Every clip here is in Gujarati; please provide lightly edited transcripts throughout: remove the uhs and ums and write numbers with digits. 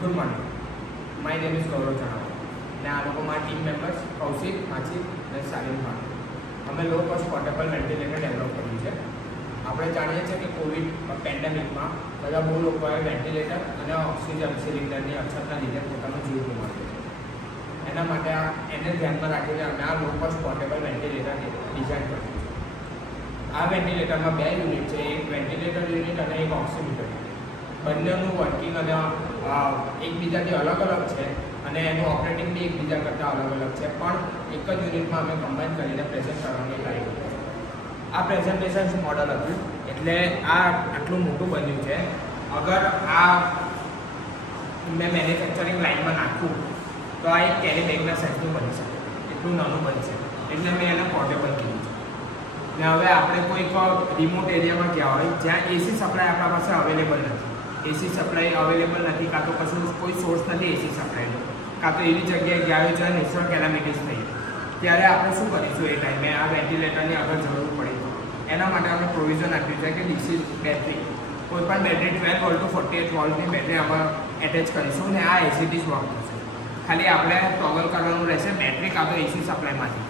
Good morning, my name is Gaurav જણાવો ને આ લોકો મારા ટીમ મેમ્બર્સ કૌશિક, માછી અને સાલિમ ખાન. અમે લો કોસ્ટ પોર્ટેબલ વેન્ટિલેટર ડેવલપ કર્યું છે. આપણે જાણીએ છીએ કે કોવિડ પેન્ડેમિકમાં બધા બહુ લોકોએ વેન્ટિલેટર અને ઓક્સિજન સિલિન્ડરની અછતના લીધે પોતાનો જીવ ગુમાવ્યો છે. એના માટે એને ધ્યાનમાં રાખીને અમે આ લો કોસ્ટ પોર્ટેબલ વેન્ટિલેટર ડિઝાઇન કર્યું છે. આ વેન્ટિલેટરમાં 2 યુનિટ છે, એક વેન્ટિલેટર યુનિટ અને એક ઓક્સિમીટર યુનિટ. બંનેનું વર્કિંગ અને એકબીજાથી અલગ અલગ છે અને એનું ઓપરેટિંગ બી એકબીજા કરતાં અલગ અલગ છે, પણ એક જ યુનિટમાં અમે કમ્બાઈન કરીને પ્રેઝન્ટ કરવાની ટ્રાય કરીએ છીએ. આ પ્રેઝન્ટેશન મોડલ હતું એટલે આ આટલું મોટું બન્યું છે. અગર આ મેં મેન્યુફેક્ચરિંગ લાઇનમાં નાખું તો આ એક કેરી બેગના સાઇઝનું બની શકે, એટલું નાનું બની શકે, એટલે મેં એને પોર્ટેબલ કીધું છે. ને હવે આપણે કોઈક રિમોટ એરિયામાં ગયા હોય જ્યાં એસી સપ્લાય આપણા પાસે અવેલેબલ નથી, એસી સપ્લાય અવેલેબલ નથી, કાં તો કશું કોઈ સોર્સ નથી એસી સપ્લાયનો, કાં તો એવી જગ્યાએ ગયા હોય જ્યાં નેચરલ કેલામિટીઝ થઈ, ત્યારે આપણે શું કરીશું એ ટાઈમે આ વેન્ટિલેટરની આગળ જરૂર પડી. એના માટે આપણે પ્રોવિઝન આપ્યું છે કે ડીસી બેટરી, કોઈ પણ બેટરી 12 વોલ્ટ ટુ 48 વોલ્ટની બેટરી આમાં એટેચ કરીશું ને આ એસીથી જ વર્ક થશે. ખાલી આપણે ટોગલ કરવાનું રહેશે બેટરી કાં તો એસી સપ્લાયમાંથી.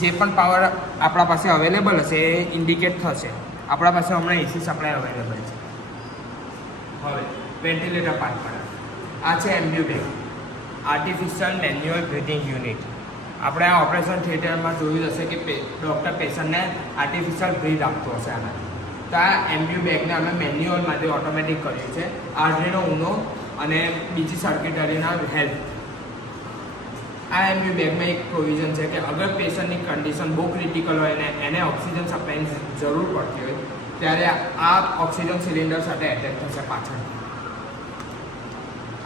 જે પણ પાવર આપણા પાસે અવેલેબલ હશે એ ઇન્ડિકેટ થશે. આપણા પાસે હમણાં એસી સપ્લાય અવેલેબલ છે. હવે વેન્ટિલેટર પાર્ટ પર આ છે Ambu bag, artificial manual breathing unit. આપણે આ ઓપરેશન થિયેટરમાં જોયું હશે કે ડૉક્ટર પેશન્ટને આર્ટિફિશિયલ બ્રીથ આપતો હશે આનાથી. તો આ એમ્બ્યુ બેગને અમે મેન્યુઅલમાંથી ઓટોમેટિક કર્યું છે, આર્ડિનો ઉનો અને બીજી સર્કિટરીના હેલ્પ. આ એમ્બ્યુ બેગમાં એક પ્રોવિઝન છે કે અગર પેશન્ટની કન્ડિશન બહુ ક્રિટિકલ હોય ને એને ઓક્સિજન સપ્લાયની જરૂર પડતી હોય ત્યારે આ ઓક્સિજન સિલિન્ડર સાથે એટેચ થશે પાછળ.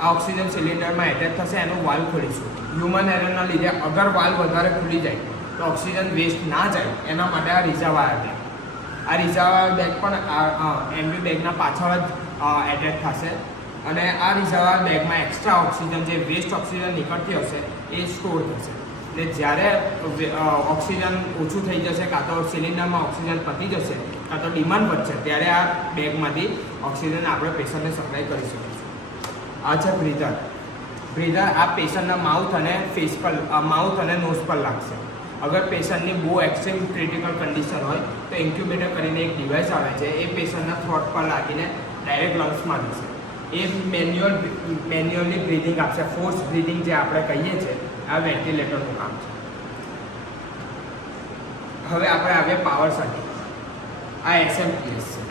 આ ઓક્સિજન સિલિન્ડરમાં એટેચ થશે, એનું વાલ્વ ખોલીશું. હ્યુમન એરરના લીધે અગર વાલ્વ વધારે ખુલી જાય તો ઓક્સિજન વેસ્ટ ના જાય એના માટે આ રિઝર્વાયર બેગ. આ રિઝર્વાયર બેગ પણ એમ્બ્યુ બેગના પાછળ જ એટેચ થશે અને આ રિઝર્વાયર બેગમાં એક્સ્ટ્રા ઓક્સિજન જે વેસ્ટ ઓક્સિજન નીકળતી હશે એ સ્ટોર થશે. એટલે જ્યારે ઓક્સિજન ઓછું થઈ જશે, કાં તો સિલિન્ડરમાં ઓક્સિજન પતી જશે, કાં તો ડિમાન્ડ વધશે, ત્યારે આ બેગમાંથી ઓક્સિજન આપણે પેશન્ટને સપ્લાય કરી શકીશું. આ છે બ્રીધર. બ્રીધર આ પેશન્ટના માઉથ અને ફેસ પર, માઉથ અને નોઝ પર લાગશે. અગર પેશન્ટની બહુ એક્સ્ટ્રીમ ક્રિટિકલ કન્ડિશન હોય તો ઇન્ક્યુબેટર કરીને એક ડિવાઇસ આવે છે, એ પેશન્ટના થ્રોટ પર લાગીને ડાયરેક્ટ લંગ્સમાં જશે. એ મેન્યુઅલી બ્રીધિંગ આપશે. ફોર્સ બ્રીધિંગ જે આપણે કહીએ છીએ આ વેન્ટિલેટરનું કામ છે. હવે આપણે આવીએ પાવર સાથે. આ એસએમપીએસ છે.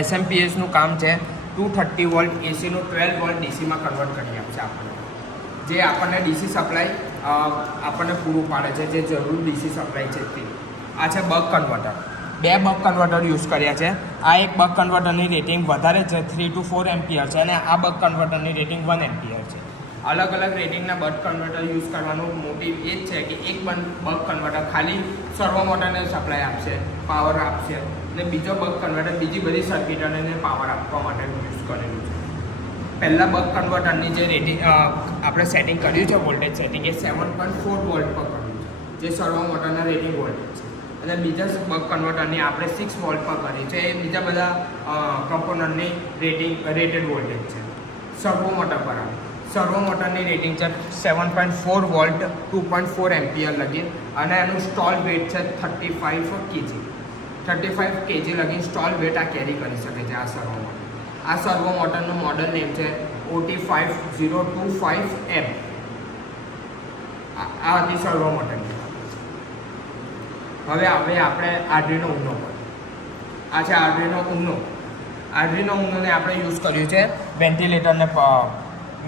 એસએમપીએસનું કામ છે 230 વોલ્ટ એસીનું 12 વોલ્ટ ડીસીમાં કન્વર્ટ કરી આપશે આપણને. જે આપણને ડીસી સપ્લાય આપણને પૂરું પાડે છે, જે જરૂર ડીસી સપ્લાય છે તે. આ છે buck converter. 2 buck converter use કર્યા છે. આ એક બક કન્વર્ટરની રેટિંગ વધારે છે, 3 to 4 એમ્પિયર છે, અને આ બક કન્વર્ટરની રેટિંગ 1 એમ્પિયર છે. અલગ અલગ રેટિંગના બક કન્વર્ટર યુઝ કરવાનું મોટિવ એ જ છે કે એક બક કન્વર્ટર ખાલી સર્વો મોટરને સપ્લાય આપશે, પાવર આપશે, અને બીજો બક કન્વર્ટર બીજી બધી સર્કિટરીને પાવર આપવા માટે યુઝ કરેલું છે. પહેલાં બક કન્વર્ટરની જે રેટિંગ આપણે સેટિંગ કર્યું છે, વોલ્ટેજ સેટિંગ, એ 7.4 વોલ્ટ પર કર્યું છે, જે સર્વો મોટરના રેટિંગ વોલ્ટેજ છે. અને બીજા બક કન્વર્ટરની આપણે 6 વોલ્ટ પર કરી છે, એ બીજા બધા કમ્પોનન્ટની રેટેડ વોલ્ટેજ છે. સર્વો મોટર પર આવે. સર્વો મોટરની રેટિંગ છે 7.4 વોલ્ટ 2.4 એમ્પિયર લગી, અને એનું સ્ટોલ વેટ છે 35 kg. 35 kg લગી સ્ટોલ વેટ આ કેરી કરી શકે છે આ સર્વો મોટર. આ સર્વો મોટરનું મોડલ નેમ છે OT5025M. આ હતી સર્વો મોટરની. હવે આપણે આર્ડિનો ઉનો પર. આ છે આર્ડિનો ઉનો. આર્ડિનો ઉનોને આપણે યુઝ કર્યું છે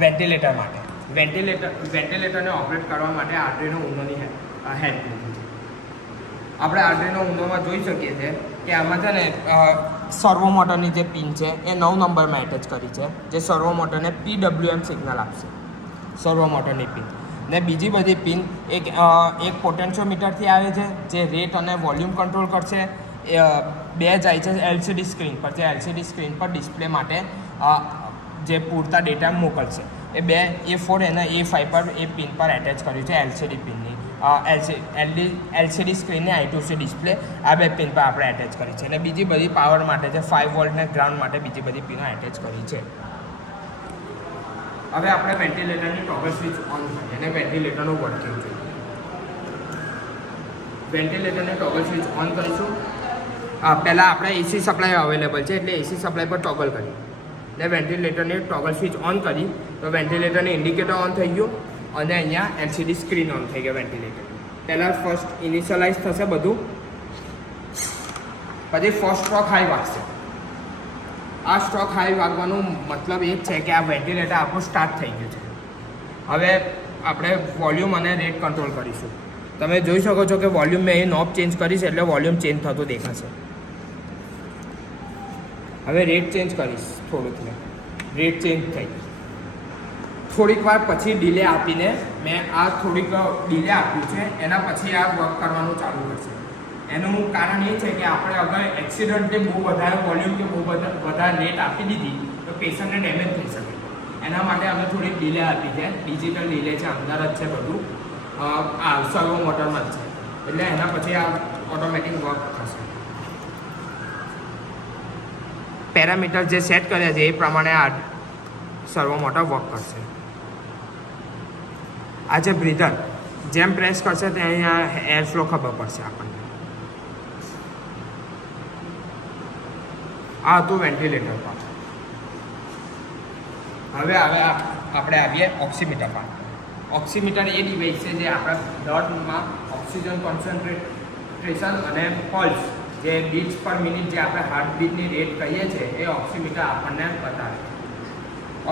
વેન્ટિલેટર માટે. વેન્ટિલેટરને ઓપરેટ કરવા માટે આર્ડિનો ઉનોની હેલ્પ લીધી છે. આપણે આર્ડિનો ઉનોમાં જોઈ શકીએ છીએ કે આમાં છે ને સર્વો મોટરની જે પિન છે એ 9 નંબરમાં એટેચ કરી છે, જે સર્વો મોટરને PWM સિગ્નલ આપશે. સર્વો મોટરની પિન ને બીજી બધી પિન એક પોટેન્શિયોમીટરથી આવે છે, જે રેટ અને વોલ્યુમ કંટ્રોલ કરશે. 2 જાય છે LCD સ્ક્રીન પર, જે LCD સ્ક્રીન પર ડિસ્પ્લે માટે જે પૂરતા ડેટા મોકલશે. એ 2 A4 અને A5 પર એ પિન પર એટેચ કર્યું છે LCD પિનની. LCD સ્ક્રીનની I2C ડિસ્પ્લે આ 2 પિન પર આપણે એટેચ કરી છે. અને બીજી બધી પાવર માટે છે 5 વોલ્ટ ને ગ્રાઉન્ડ માટે બીજી બધી પિનો એટેચ કરી છે. હવે આપણે વેન્ટિલેટરની ટોગલ સ્વિચ ઓન કરીએ અને વેન્ટિલેટરનું વર્કિંગ જોઈએ. વેન્ટિલેટરની ટોગલ સ્વિચ ઓન કરીશું. પહેલાં આપણે એસી સપ્લાય અવેલેબલ છે એટલે એસી સપ્લાય પર ટોગલ કરીએ. એટલે વેન્ટિલેટરની ટોગલ સ્વિચ ઓન કરી તો વેન્ટિલેટરની ઇન્ડિકેટર ઓન થઈ ગયું અને અહીંયા એલસીડી સ્ક્રીન ઓન થઈ ગયો વેન્ટિલેટર. પહેલાં ફર્સ્ટ ઇનિશિયલાઇઝ થશે બધું, પછી ફર્સ્ટ સ્ટ્રોક હાઈ વાગશે. આ સ્ટ્રોક હાઈ વાગવાનું મતલબ એ જ છે કે આ વેન્ટિલેટર આપણું સ્ટાર્ટ થઈ ગયું છે. હવે આપણે વોલ્યુમ અને રેટ કંટ્રોલ કરીશું. તમે જોઈ શકો છો કે વોલ્યુમ મેં એ નોબ ચેન્જ કરીશ એટલે વોલ્યુમ ચેન્જ થતો દેખાશે. હવે રેટ ચેન્જ કરીશ થોડુંક, રેટ ચેન્જ થઈ. થોડીક વાર પછી ડીલે આપીને મેં આ થોડીક ડીલે આપ્યું છે, એના પછી આ વર્ક કરવાનું ચાલુ કરશે. એનું કારણ એ છે કે આપણે અગર એક્સિડન્ટે બહુ વધારે વોલ્યુમ કે બહુ વધારે રેટ આપી દીધી તો પેશન્ટને ડેમેજ થઈ શકે. એના માટે અમે થોડીક ડીલે આપી છે. ડિજિટલ ડીલે છે, અંદર જ છે બધું, આ સર્વો મોટરમાં જ છે. એટલે એના પછી આ ઓટોમેટિક વર્ક થશે. પેરામીટર જે સેટ કર્યા છે એ પ્રમાણે આ સર્વો મોટર વર્ક કરશે. આ જે બ્રીધર જેમ પ્રેસ કરશે તે અહીંયા એર ફ્લો ખબર પડશે આપણને. આ હતું વેન્ટિલેટર પર. હવે આપણે આવીએ ઓક્સિમીટર પર. ઓક્સિમીટર એ ડિવાઇસ છે જે આપણા બ્લડમાં ઓક્સિજન કોન્સન્ટ્રેશન અને પલ્સ જે બીટ્સ પર મિનિટ જે આપણે હાર્ટબીટની રેટ કહીએ છીએ એ ઓક્સિમીટર આપણને બતાવે.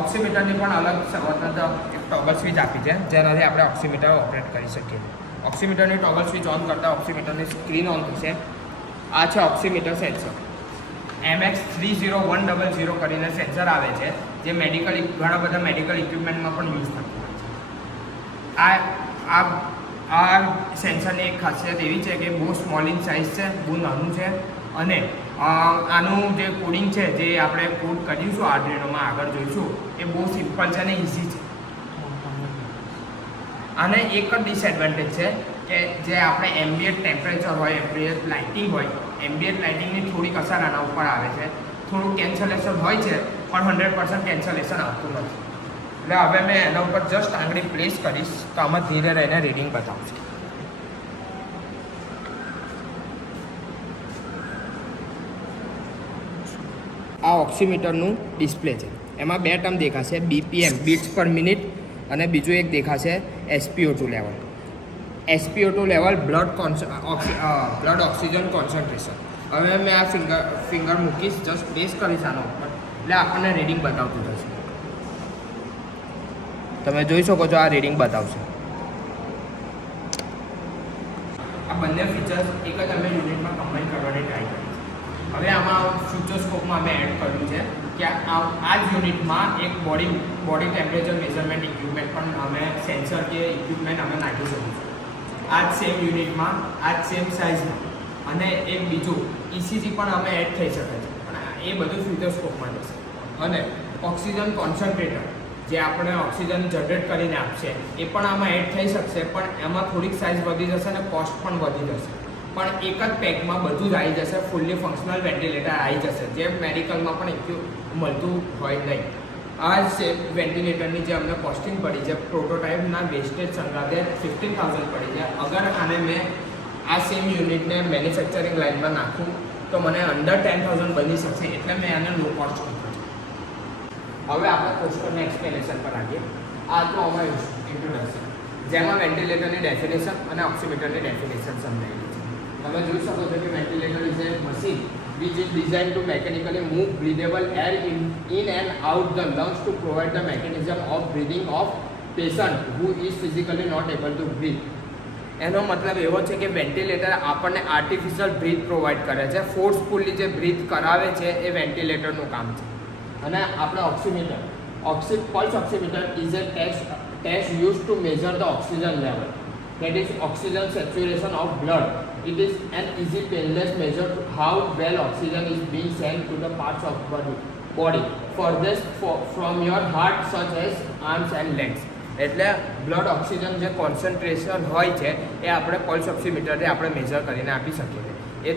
ઓક્સિમીટરની પણ અલગ સ્વતંત્ર એક ટોગલ સ્વિચ આપી છે જેનાથી આપણે ઓક્સિમીટર ઓપરેટ કરી શકીએ. ઓક્સિમીટરની ટોગલ સ્વિચ ઓન કરતાં ઓક્સિમીટરની સ્ક્રીન ઓન થશે. આ છે ઓક્સિમીટર સેન્સર. MX30100 કરીને સેન્સર આવે છે જે ઘણા બધા મેડિકલ ઇક્વિપમેન્ટમાં પણ યુઝ થતું હોય છે. આ સેન્સરની એક ખાસિયત એવી છે કે બહુ સ્મોલ ઇન સાઇઝ છે, બહુ નાનું છે અને આનું જે કોડિંગ છે જે આપણે કોડ કરીશું આર્ડિનોમાં આગળ જોઈશું એ બહુ સિમ્પલ છે અને ઇઝી છે. આને એક જ ડિસએડવાન્ટેજ છે કે જે આપણે એમ્બિયન્ટ ટેમ્પરેચર હોય, એમ્બિયન્ટ લાઇટિંગ હોય, એમ્બિયન્ટ લાઇટિંગની થોડીક અસર આના ઉપર આવે છે. થોડું કેન્સલેશન હોય છે પણ 100% કેન્સલેશન આવતું નથી. એટલે હવે મેં એના ઉપર જસ્ટ આંગળી પ્લેસ કરીશ તો આમાં ધીરે રહીને રીડિંગ બતાવશે. આ ઓક્સિમીટરનું ડિસ્પ્લે છે. એમાં બે ટર્મ દેખાશે, BPM બીટ્સ પર મિનિટ અને બીજું એક દેખાશે SpO2 level. SpO2 level blood oxygen concentration. હવે મેં આ ફિંગર મૂકીશ, જસ્ટ પ્રેસ કરીશ આનો ઉપર એટલે આપણને રીડિંગ બતાવતું થશે. તમે જોઈ શકો છો આ રીડિંગ બતાવશે. આ બંને ફીચર્સ એક જ અમે યુનિટમાં કમ્બાઈન કરવાની ટ્રાય કરી છે. હવે આમાં ફ્યુચરસ્કોપમાં અમે એડ કર્યું છે કે આ જ યુનિટમાં એક બોડી ટેમ્પરેચર મેઝરમેન્ટ ઇક્વિપમેન્ટ પણ અમે સેન્સર કે ઇક્વિપમેન્ટ અમે નાખી શકીશું. આ જ સેમ યુનિટમાં, આ જ સેમ સાઇઝમાં અને એક બીજું ECG પણ અમે એડ થઈ શકે છે. પણ એ બધું ફ્યુચરસ્કોપમાં જશે. અને ઓક્સિજન કોન્સન્ટ્રેટર જે આપણે ઓક્સિજન જનરેટ કરીને આપશે એ પણ આમાં એડ થઈ શકશે, પણ એમાં થોડીક સાઇઝ વધી જશે અને કોસ્ટ પણ વધી જશે. પણ એક જ પેકમાં બધું જ આવી જશે, ફૂલ્લી ફંક્શનલ વેન્ટિલેટર આવી જશે જે મેડિકલમાં પણ એટલું મળતું હોય નહીં. આ છે વેન્ટિલેટરની જે અમને કોસ્ટિંગ પડી છે, પ્રોટોટાઇપના વેસ્ટેજ સંગાતે 15,000 પડી છે. અગર આને મેં આ સેમ યુનિટને મેન્યુફેક્ચરિંગ લાઇનમાં નાખું તો મને અંડર 10,000 બની શકશે, એટલે મેં આને લો કોસ્ટ કીધું છે. હવે આપણે પોસ્ટરના એક્સપ્લેનેશન પર આવીએ. આ તો અમારું ઇન્ટ્રોડક્શન જેમાં વેન્ટિલેટરની ડેફિનેશન અને ઓક્સિમીટરની ડેફિનેશન સમજાયેલી છે. તમે જોઈ શકો છો કે ventilator is A machine which is designed to mechanically move breathable air in and out the lungs to provide the mechanism of breathing of patient who is physically not able to breathe. એનો મતલબ એવો છે કે વેન્ટિલેટર આપણને આર્ટિફિશિયલ બ્રીથ પ્રોવાઈડ કરે છે. ફોર્સફુલી જે બ્રીથ કરાવે છે એ વેન્ટિલેટરનું કામ છે. અને આપણે oximeter pulse oximeter is a test used to measure the oxygen level, that is oxygen saturation of blood. It is an easy painless measure to how well oxygen is being sent to the parts of body furthest from your heart such as arms and legs. એટલે બ્લડ ઓક્સિજન જે કોન્સન્ટ્રેશન હોય છે એ આપણે પલ્સ ઓક્સિમીટરથી આપણે મેઝર કરીને આપી શકીએ છીએ. એ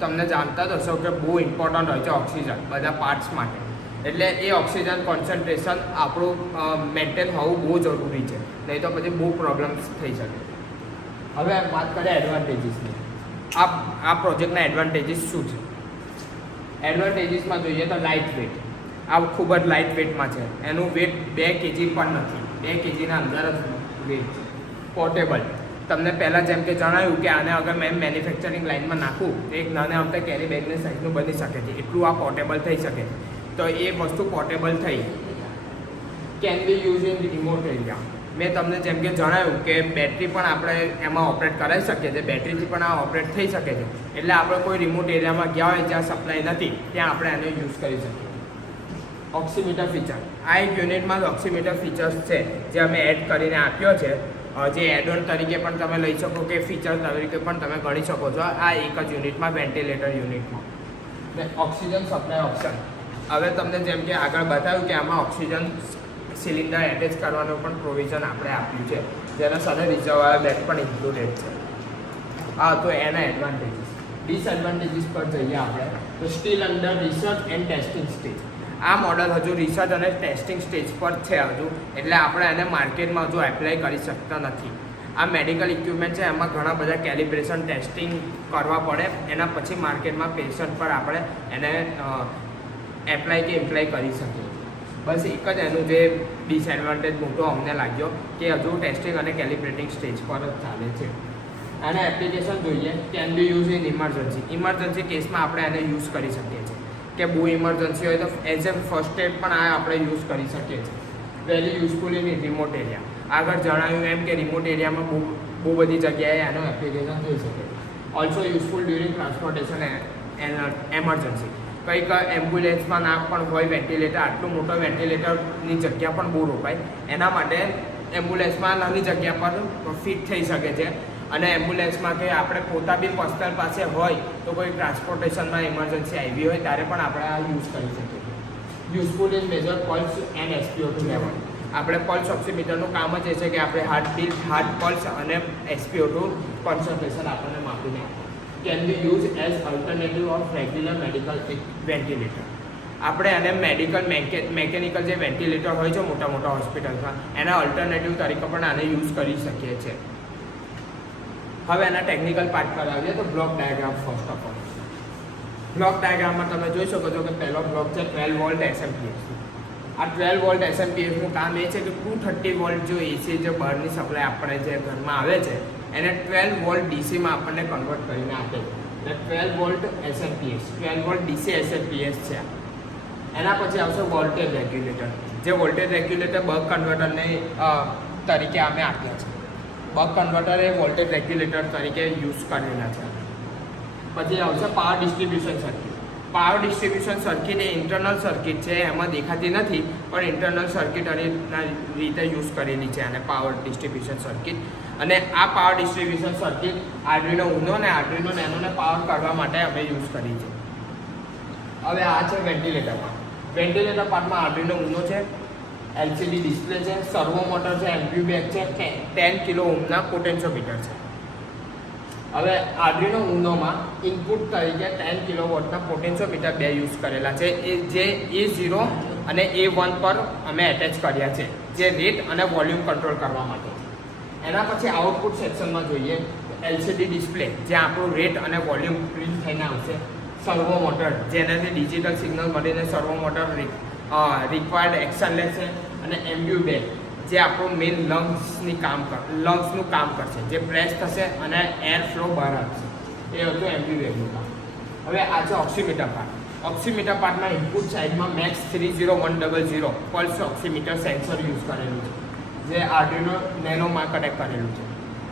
તમને જાણતા જ હશો કે બહુ ઇમ્પોર્ટન્ટ હોય છે ઓક્સિજન બધા પાર્ટ્સ માટે. એટલે એ ઓક્સિજન કોન્સન્ટ્રેશન આપણું મેન્ટેન હોવું બહુ જરૂરી છે, નહીં તો પછી બહુ પ્રોબ્લેમ્સ થઈ શકે. હવે વાત કરીએ એડવાન્ટેજીસની. આ પ્રોજેક્ટના એડવાન્ટેજીસ શું છે? એડવાન્ટેજીસમાં જોઈએ તો લાઇટ વેટ. આ ખૂબ જ લાઇટ વેટમાં છે. એનું વેટ 2 kg પણ નથી, 2 kgના અંદર જ વેટ છે. પોર્ટેબલ. તમને પહેલાં જેમ કે જણાવ્યું કે આને અગર મેં મેન્યુફેક્ચરિંગ લાઇનમાં નાખું તો એક નાના અમથા કેરી બેગની સાઇઝનું બની શકે છે, એટલું આ પોર્ટેબલ થઈ શકે છે. તો એ વસ્તુ પોર્ટેબલ થઈ. Can be use in remote area. મેં તમને જેમ કે જણાવ્યું કે બેટરી પણ આપણે એમાં ઓપરેટ કરાવી શકીએ છીએ, બેટરીથી પણ આ ઓપરેટ થઈ શકે છે. એટલે આપણે કોઈ રિમોટ એરિયામાં ગયા હોય જ્યાં સપ્લાય નથી ત્યાં આપણે આને યુઝ કરી શકીએ. Oximeter feature. આ એક યુનિટમાં ઓક્સિમીટર ફીચર્સ છે જે અમે એડ કરીને આપ્યો છે, જે એડ ઓન તરીકે પણ તમે લઈ શકો કે ફીચર તરીકે પણ તમે ગણી શકો છો આ એક જ યુનિટમાં, વેન્ટિલેટર યુનિટમાં. Oxygen supply option. હવે તમને જેમ કે આગળ બતાવ્યું કે આમાં ઓક્સિજન સિલિન્ડર એટેચ કરવાનું પણ પ્રોવિઝન આપણે આપ્યું છે, જેના સાથે રિઝર્વવાળા બેગ પણ ઇન્ક્લુડેડ છે. આ તો એના એડવાન્ટેજીસ. ડિસએડવાન્ટેજીસ પર જઈએ આપણે તો steel under research and testing stage. આ મોડલ હજુ રિસર્ચ અને ટેસ્ટિંગ સ્ટેજ પર છે હજુ, એટલે આપણે એને માર્કેટમાં હજુ એપ્લાય કરી શકતા નથી. આ મેડિકલ ઇક્વિપમેન્ટ છે, એમાં ઘણા બધા કેલિબ્રેશન ટેસ્ટિંગ કરવા પડે, એના પછી માર્કેટમાં પેશન્ટ પર આપણે એને એપ્લાય કે એપ્લાય કરી શકીએ. બસ એક જ એનું જે ડિસએડવાન્ટેજ મોટો અમને લાગ્યો કે હજુ ટેસ્ટિંગ અને કેલિબ્રેટિંગ સ્ટેજ પર જ ચાલે છે. આને એપ્લિકેશન જોઈએ. Can be use in emergency. Emergency કેસમાં આપણે એને યુઝ કરી શકીએ છીએ કે બહુ ઇમરજન્સી હોય તો એઝ એ ફર્સ્ટ એડ પણ આ આપણે યુઝ કરી શકીએ છીએ. Very useful in remote area. આગળ જણાવ્યું એમ કે રિમોટ એરિયામાં બહુ બધી જગ્યાએ આનું એપ્લિકેશન થઈ શકે. Also useful during transportation emergency. કંઈક એમ્બ્યુલન્સમાં ના પણ હોય વેન્ટિલેટર, આટલું મોટો વેન્ટિલેટરની જગ્યા પણ બહુ રોકાય, એના માટે એમ્બ્યુલન્સમાં નાની જગ્યા પર ફિટ થઈ શકે છે. અને એમ્બ્યુલન્સમાં કે આપણે પોતા બી પર્સનલ પાસે હોય તો કોઈ ટ્રાન્સપોર્ટેશનમાં ઇમરજન્સી આવી હોય ત્યારે પણ આપણે આ યુઝ કરી શકીએ. Useful in major pulse and SpO2 level. આપણે પલ્સ ઓક્સિમીટરનું કામ જ એ છે કે આપણે હાર્ટ પલ્સ અને SpO2 કોન્સન્ટ્રેશન આપણને માપીને can be use as alternative of regular medical ventilator. આપણે એને મેકેનિકલ જે વેન્ટિલેટર હોય છે મોટા મોટા હોસ્પિટલમાં, એના અલ્ટરનેટિવ તરીકે પણ આને યુઝ કરી શકીએ છીએ. હવે એના ટેકનિકલ પાર્ટ પર આવીએ તો block diagram. First of all block ડાયાગ્રામમાં તમે જોઈ શકો છો કે પહેલો બ્લોક છે 12 વોલ્ટ SMPS. આ 12 વોલ્ટ SMPSનું કામ એ છે કે 230 વોલ્ટ જો એસી જે બહારની સપ્લાય આપણે જે ઘરમાં આવે છે એને 12 વોલ્ટ ડીસીમાં આપણને કન્વર્ટ કરીને આપે છે. એટલે 12 volt SMPS, 12 volt DC SMPS છે. એના પછી આવશે વોલ્ટેજ રેગ્યુલેટર. જે વોલ્ટેજ રેગ્યુલેટર બક કન્વર્ટરને તરીકે અમે આપ્યા છે. બક કન્વર્ટર એ વોલ્ટેજ રેગ્યુલેટર તરીકે યુઝ કરેલા છે. પછી આવશે power distribution circuit. Power distribution circuit એ ઇન્ટરનલ સર્કિટ છે, એમાં દેખાતી નથી પણ ઇન્ટરનલ સર્કિટ રીતે યુઝ કરેલી છે અને પાવર ડિસ્ટ્રીબ્યુશન સર્કિટ. અને આ પાવર ડિસ્ટ્રીબ્યુશન સર્કિટ આર્ડિનો ઉનો અને આર્ડિનો નેનોને પાવર કરવા માટે અમે યુઝ કરી છે. હવે આ છે વેન્ટિલેટર પાર્ટ. વેન્ટિલેટર પાર્ટમાં આર્ડિનો ઉનો છે, LCD ડિસ્પ્લે છે, સર્વો મોટર છે, MPU બેગ છે, 10 કિલો ઓહ્મના પોટેન્શિયોમીટર છે. હવે આર્ડિનો ઉનોમાં ઇનપુટ તરીકે 10 કિલોવોટના પોટેન્શિયોમીટર બે યુઝ કરેલા છે, જે A0 અને A1 પર અમે એટેચ કર્યા છે, જે રેટ અને વોલ્યુમ કંટ્રોલ કરવા માટે. એના પછી આઉટપુટ સેક્શનમાં જોઈએ LCD ડિસ્પ્લે, જ્યાં આપણું રેટ અને વોલ્યુમ પ્રિન્ટ થઈને આવશે. સર્વો મોટર, જેનાથી ડિજિટલ સિગ્નલ મળીને સર્વો મોટર રિક્વાયર્ડ એક્શન લેશે. અને MPU બેગ, જે આપણું મેઇન લંગ્સનું કામ કરશે, જે પ્રેસ થશે અને એર ફ્લો બહાર આવશે. એ હતું MPU બેગનું કામ. હવે આ છે ઓક્સિમીટર પાર્ટ. ઓક્સિમીટર પાર્ટમાં ઇનપુટ સાઇડમાં max 30100 pulse oximeter sensor use કરેલું છે, જે આર્ડિનો નેનોમાં કનેક્ટ કરેલું છે.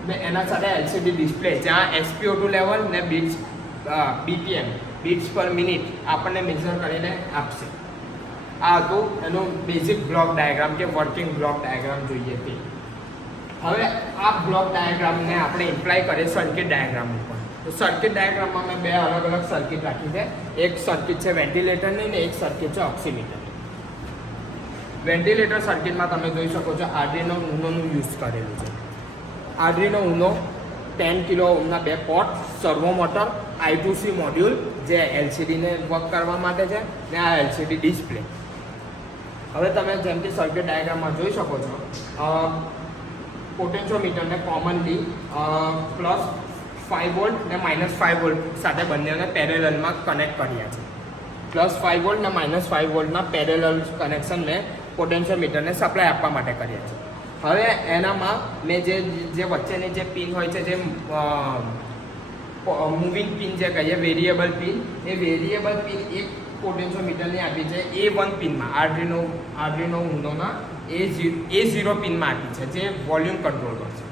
ને એના સાથે LCD ડિસ્પ્લે, જ્યાં SpO2 લેવલ ને BPM બીટ્સ પર મિનિટ આપણને મેઝર કરીને આપશે. આ હતું એનું બેઝિક બ્લોક ડાયાગ્રામ કે વર્કિંગ બ્લોક ડાયાગ્રામ જોઈએ તે. હવે આ બ્લોક ડાયાગ્રામને આપણે ઇમ્પ્લાય કરીએ સર્કિટ ડાયાગ્રામ ઉપર. તો સર્કિટ ડાયાગ્રામમાં મેં બે અલગ અલગ સર્કિટ રાખી છે. એક સર્કિટ છે વેન્ટિલેટરની ને એક સર્કિટ છે ઓક્સિમીટરની. વેન્ટિલેટર સર્કિટમાં તમે જોઈ શકો છો આર્ડિનો ઉનોનું યુઝ કરેલું છે. આર્ડિનો ઉનો 10 કિલો ઓહ્મના બે પોર્ટ, સર્વો મોટર, I2C મોડ્યુલ જે LCDને વર્ક કરવા માટે છે, ને આ LCD ડિસ્પ્લે. હવે તમે જેમ કે સર્કિટ ડાયાગ્રામમાં જોઈ શકો છો, પોટેન્શિયોમીટરને કોમનલી +5 વોલ્ટ ને -5 વોલ્ટ સાથે બંનેને પેરેલલમાં કનેક્ટ કર્યા છે. +5 વોલ્ટ ને -5 વોલ્ટના પેરેલલ કનેક્શન મેં પોટેન્શિયોમીટરને સપ્લાય આપવા માટે કર્યા છે. હવે એનામાં મેં જે વચ્ચેની જે પિન હોય છે, જે મૂવિંગ પિન જે કહીએ, વેરિયેબલ પિન, એ વેરિયેબલ પિન એક પોટેન્શિયોમીટરની આપી છે A1 પિનમાં, આર્ડિનો ઉનોના A0 પિનમાં આપી છે, જે વોલ્યુમ કંટ્રોલ કરશે.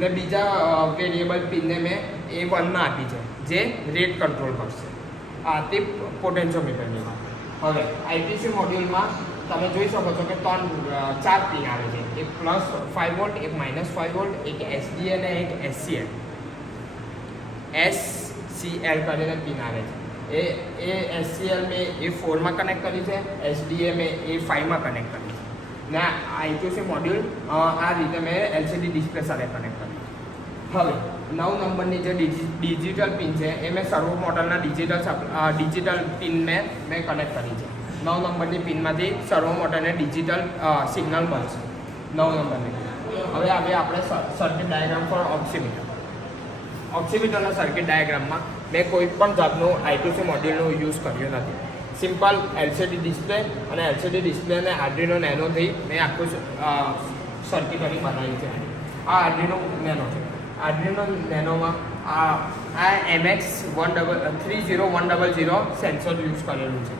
ને બીજા વેરિયેબલ પિનને મેં A1માં આપી છે, જે રેટ કંટ્રોલ કરશે. આ તે પોટેન્શિયોમીટરની વાત. હવે આઈટીસી મોડ્યુલમાં તમે જોઈ શકો છો કે 4 પિન આવે છે, એક +5 વોલ્ટ, એક -5 વોલ્ટ, એક SDA અને એક SCL. SCL કરીને પિન આવે છે. એ SCL મેં A4માં કનેક્ટ કરી છે, SDA મેં A5માં કનેક્ટ કરી છે. ને આઈટીસી મોડ્યુલ આ રીતે મેં LCD ડિસ્પ્લે સાથે કનેક્ટ કર્યું. હવે 9 નંબરની જે ડિજિટલ પિન છે એ મેં સર્વો મોટરના ડિજિટલ પિન મેં કનેક્ટ કરી છે. 9 નંબરની પિનમાંથી સર્વો મોટરને ડિજિટલ સિગ્નલ મળશે. 9 નંબરની. હવે આપણે સર્કિટ ડાયાગ્રામ ફોર ઓક્સિમીટર. ઓક્સિમીટરના સર્કિટ ડાયાગ્રામમાં મેં કોઈ પણ જાતનું આઈટીસી મોડ્યુલનો યુઝ કર્યો નથી. સિમ્પલ LCD ડિસ્પ્લે અને LCD ડિસ્પ્લેને આર્ડિનો નેનોથી મેં આખું સર્કિટરી બનાવ્યું છે. આ આર્ડિનો નેનો છે. આર્ડિનો નેનોમાં આ MX 30100 સેન્સર યુઝ કરેલું છે.